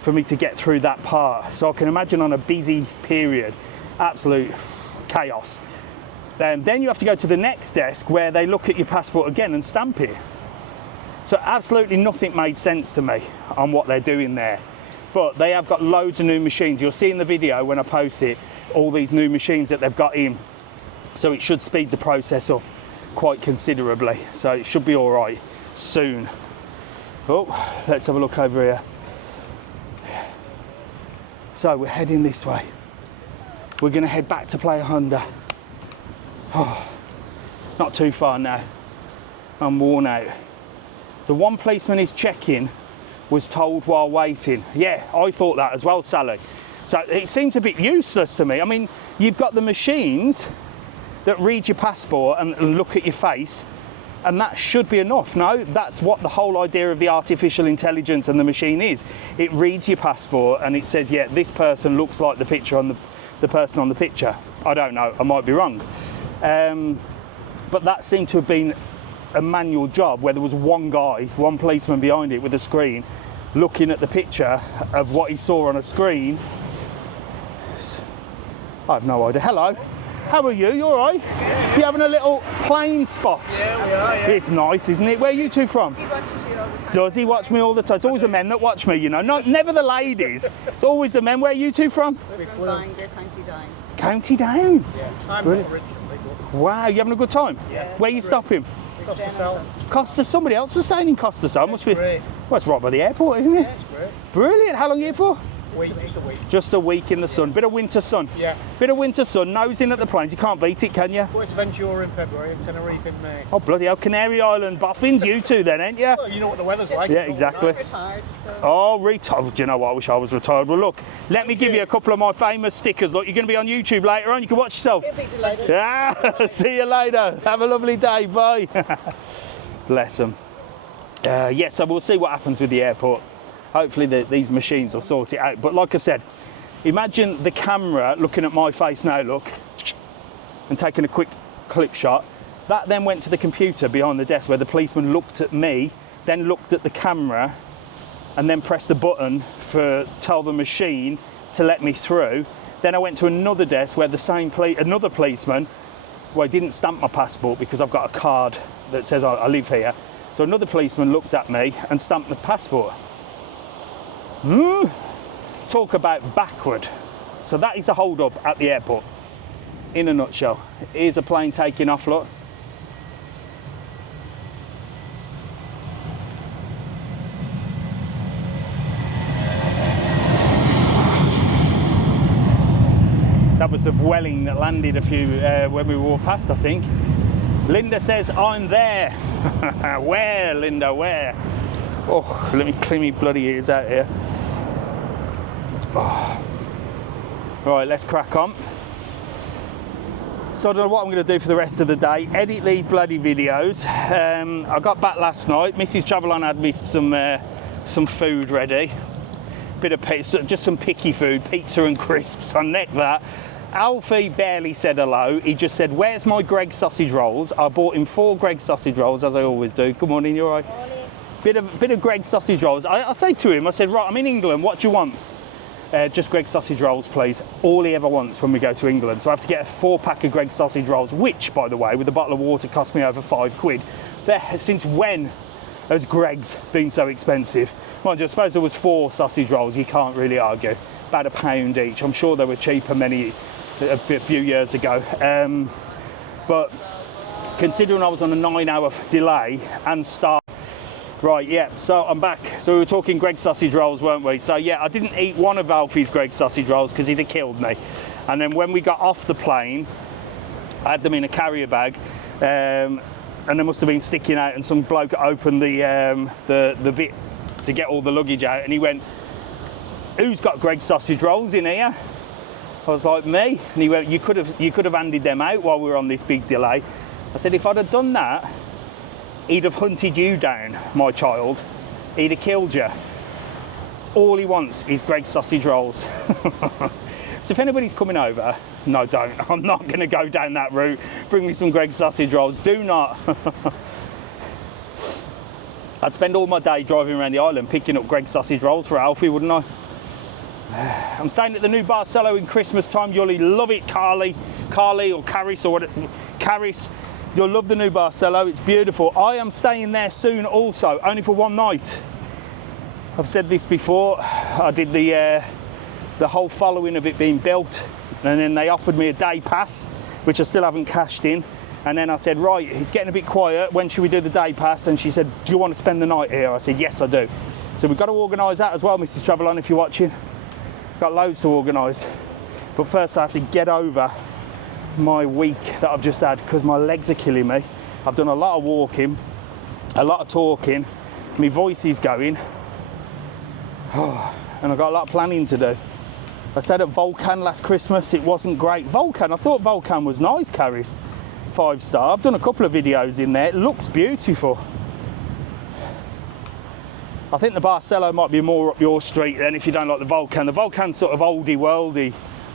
for me to get through that part. So I can imagine on a busy period, absolute chaos. Then you have to go to the next desk where they look at your passport again and stamp it. So absolutely nothing made sense to me on what they're doing there. But they have got loads of new machines. You'll see in the video when I post it, all these new machines that they've got in. So it should speed the process up quite considerably. So it should be all right soon. Oh, let's have a look over here. So we're heading this way. We're gonna head back to Playa Honda. Oh, not too far now. I'm worn out. The one policeman is checking was told while waiting. Yeah, I thought that as well, Sally. So it seems a bit useless to me. I mean, you've got the machines that read your passport and look at your face, and that should be enough. No, that's what the whole idea of the artificial intelligence and the machine is. It reads your passport and it says, yeah, this person looks like the picture on the person on the picture. I don't know, I might be wrong. But that seemed to have been a manual job where there was one guy, one policeman behind it with a screen, looking at the picture of what he saw on a screen. I have no idea. Hello, how are you? You all right? Yeah. You having a little plane spot? Yeah, we are, yeah. It's nice, isn't it? Where are you two from? He watches you all the time. Does he watch me all the time? It's always the men that watch me, you know. Never the ladies. It's always the men. Where are you two from? We're from Bangor, County Down. County Down. Yeah, I'm Brilliant. not originally, but Wow, you having a good time? Yeah. Where are you stopping? We're Costa staying on South. Costa. Somebody else was staying in Costa, so it must be. great. Well, it's right by the airport, isn't it? Yeah, it's great. Brilliant. How long are you here for? Just a week. Just a week in the sun. Bit of winter sun. Yeah. Bit of winter sun. Nosing at the planes. You can't beat it, can you? Fuerteventura in February and Tenerife in May. Oh, bloody hell. Canary Island boffins, you two then, ain't you? Well, you know what the weather's like. Yeah, you know exactly. He's retired, so. Oh, retired. Do you know what? I wish I was retired. Well, look, let me give you a couple of my famous stickers. Look, you're going to be on YouTube later on. You can watch yourself. He'll be delighted. Yeah. See you later. Have a lovely day. Bye. Bless them. Yeah, so we'll see what happens with the airport. Hopefully these machines will sort it out. But like I said, imagine the camera looking at my face now, look, and taking a quick clip shot. That then went to the computer behind the desk where the policeman looked at me then looked at the camera, and then pressed a button tell the machine to let me through. Then I went to another desk where another policeman, well, he didn't stamp my passport because I've got a card that says I live here. So another policeman looked at me and stamped the passport. Talk about backward. So that is the hold up at the airport. In a nutshell. Here's a plane taking off, look. That was the Vueling that landed a few when we walked past, I think. Linda says, I'm there. Where, Linda, where? Oh, let me clean my bloody ears out here. Oh. Right, let's crack on. So I don't know what I'm going to do for the rest of the day. Edit these bloody videos. I got back last night. Mrs. Travelon had me some food ready. Bit of pizza, just some picky food, pizza and crisps. I necked that. Alfie barely said hello. He just said, where's my Greggs sausage rolls? I bought him 4 Greggs sausage rolls, as I always do. Good morning, you all right? Morning. Bit of Greggs sausage rolls. I say to him, I said, right, I'm in England, what do you want? Just Greggs sausage rolls, please. That's all he ever wants when we go to England. So I have to get a 4-pack of Greggs sausage rolls, which, by the way, with a bottle of water cost me over £5. Since when has Greggs been so expensive? Mind you, I suppose there was 4 sausage rolls, you can't really argue. About £1 each. I'm sure they were cheaper a few years ago. But considering I was on a 9-hour delay and start. Right, yeah, so I'm back. So we were talking Greggs sausage rolls, weren't we? So yeah, I didn't eat one of Alfie's Greggs sausage rolls because he'd have killed me. And then when we got off the plane, I had them in a carrier bag, and they must have been sticking out, and some bloke opened the bit to get all the luggage out, and he went, who's got Greggs sausage rolls in here? I was like, me. And he went, you could have handed them out while we were on this big delay. I said, if I'd have done that, he'd have hunted you down, my child. He'd have killed you. All he wants is Greggs sausage rolls. So if anybody's coming over, no, don't. I'm not going to go down that route. Bring me some Greggs sausage rolls. Do not. I'd spend all my day driving around the island picking up Greggs sausage rolls for Alfie, wouldn't I? I'm staying at the new Barcelo in Christmas time. You'll love it, Carly or Caris or what? Caris. You'll love the new Barcelo. It's beautiful. I am staying there soon also, only for one night. I've said this before. I did the whole following of it being built, and then they offered me a day pass, which I still haven't cashed in. And then I said, right, it's getting a bit quiet. When should we do the day pass? And she said, do you want to spend the night here? I said, yes, I do. So we've got to organise that as well, Mrs. Travelon, if you're watching. Got loads to organise. But first I have to get over my week that I've just had because my legs are killing me. I've done a lot of walking, a lot of talking. My voice is going. And I've got a lot of planning to do. I stayed at Volcan last Christmas. It wasn't great. Volcan, I thought Volcan was nice, Caris. 5-star. I've done a couple of videos in there. It looks beautiful. I think the Barcelo might be more up your street then if you don't like the Volcan. The Volcan's sort of oldie worldy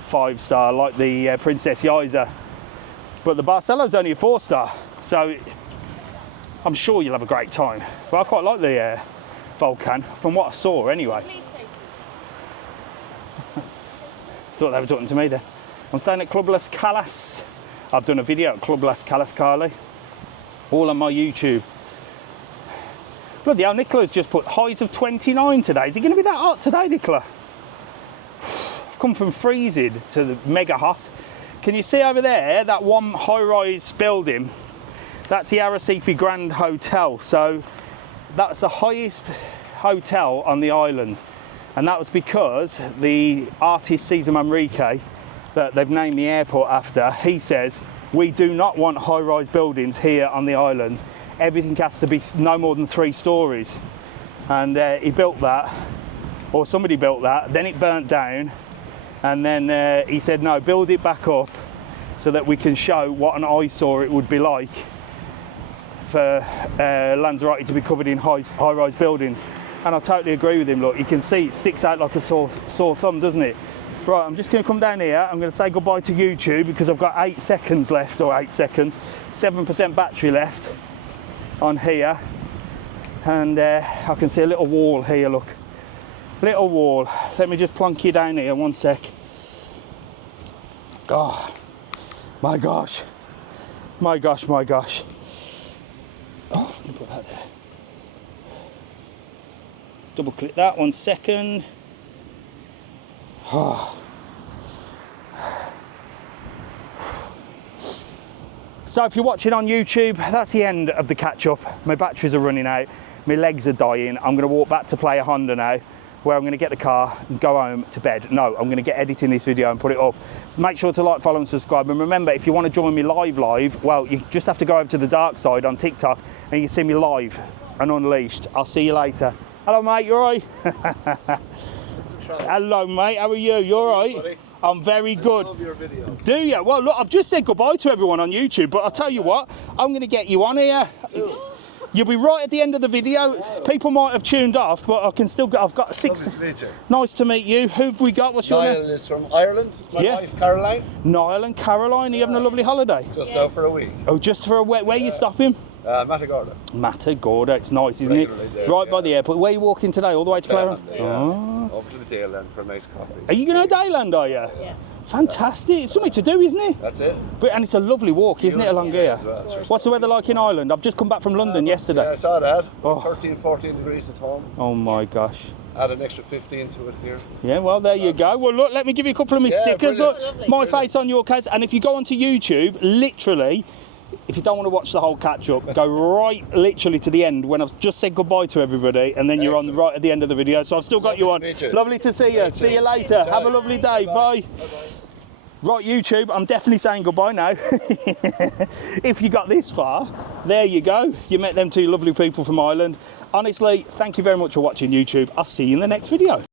5-star like the Princess Yiza. But the Barcelo's only a 4-star. So I'm sure you'll have a great time. But I quite like the Volcan from what I saw anyway. Thought they were talking to me there. I'm staying at Club Las Calas. I've done a video at Club Las Calas, Carly. All on my YouTube. Bloody hell, Nicola's just put highs of 29 today. Is it going to be that hot today, Nicola? I've come from freezing to the mega hot. Can you see over there, that one high-rise building? That's the Arrecife Grand Hotel. So that's the highest hotel on the island. And that was because the artist Cesar Manrique, that they've named the airport after, he says, we do not want high-rise buildings here on the islands. Everything has to be no more than 3 stories. And he built that, or somebody built that, then it burnt down, and then he said, no, build it back up so that we can show what an eyesore it would be like for Lanzarote to be covered in high-rise buildings. And I totally agree with him. Look, you can see it sticks out like a sore thumb, doesn't it? Right, I'm just going to come down here. I'm going to say goodbye to YouTube because I've got 8 seconds left, or 8 seconds, 7% battery left on here. And I can see a little wall here, look. Little wall. Let me just plonk you down here, one sec. Oh, my gosh. My gosh, my gosh. Oh, let me put that there. Double click that, 1 second. Oh. So if you're watching on YouTube, that's the end of the catch up. My batteries are running out, my legs are dying. I'm gonna walk back to Playa Honda now, where I'm gonna get the car and go home to bed. No, I'm gonna get editing this video and put it up. Make sure to like, follow and subscribe. And remember, if you wanna join me live, well, you just have to go over to the dark side on TikTok and you can see me live and unleashed. I'll see you later. Hello mate, you all right? Hello mate, how are you? You all right? Buddy. I'm very good. I love your videos. Do you? Well, look, I've just said goodbye to everyone on YouTube, but I'll tell you what, I'm going to get you on here. You'll be right at the end of the video. People might have tuned off, but I can still go. I've got 6. Lovely to meet you. Nice to meet you. Who've we got? What's your Niall name? is from Ireland. My Yeah. wife, Caroline. Niall and Caroline. Are you having a lovely holiday? Just out for a week. Oh, just for a where are you stopping? Matagorda. Matagorda. It's nice, isn't it? Regularly there, Right by yeah. the airport. Where are you walking today? All the way to Playa? Yeah. Over to the Dale End for a nice coffee. Are you going to Dayland, are you? Yeah. Fantastic. It's something to do, isn't it? That's it. And it's a lovely walk, isn't it, along here? As well, sure. What's the weather like in Ireland? I've just come back from London yesterday. Yeah, I saw that. Oh. 13, 14 degrees at home. Oh my gosh. Add an extra 15 to it here. Yeah, well, there you go. Well, look, let me give you a couple of my Yeah, stickers. brilliant. Look, Lovely. my face on your case. And if you go onto YouTube, literally, if you don't want to watch the whole catch-up, go right literally to the end when I've just said goodbye to everybody, and then you're on right at the end of the video. So I've still got you on. to meet you. Lovely to see you. See you later. Have a lovely day. Bye. Right, YouTube, I'm definitely saying goodbye now. If you got this far, there you go. You met them two lovely people from Ireland. Honestly, thank you very much for watching YouTube. I'll see you in the next video.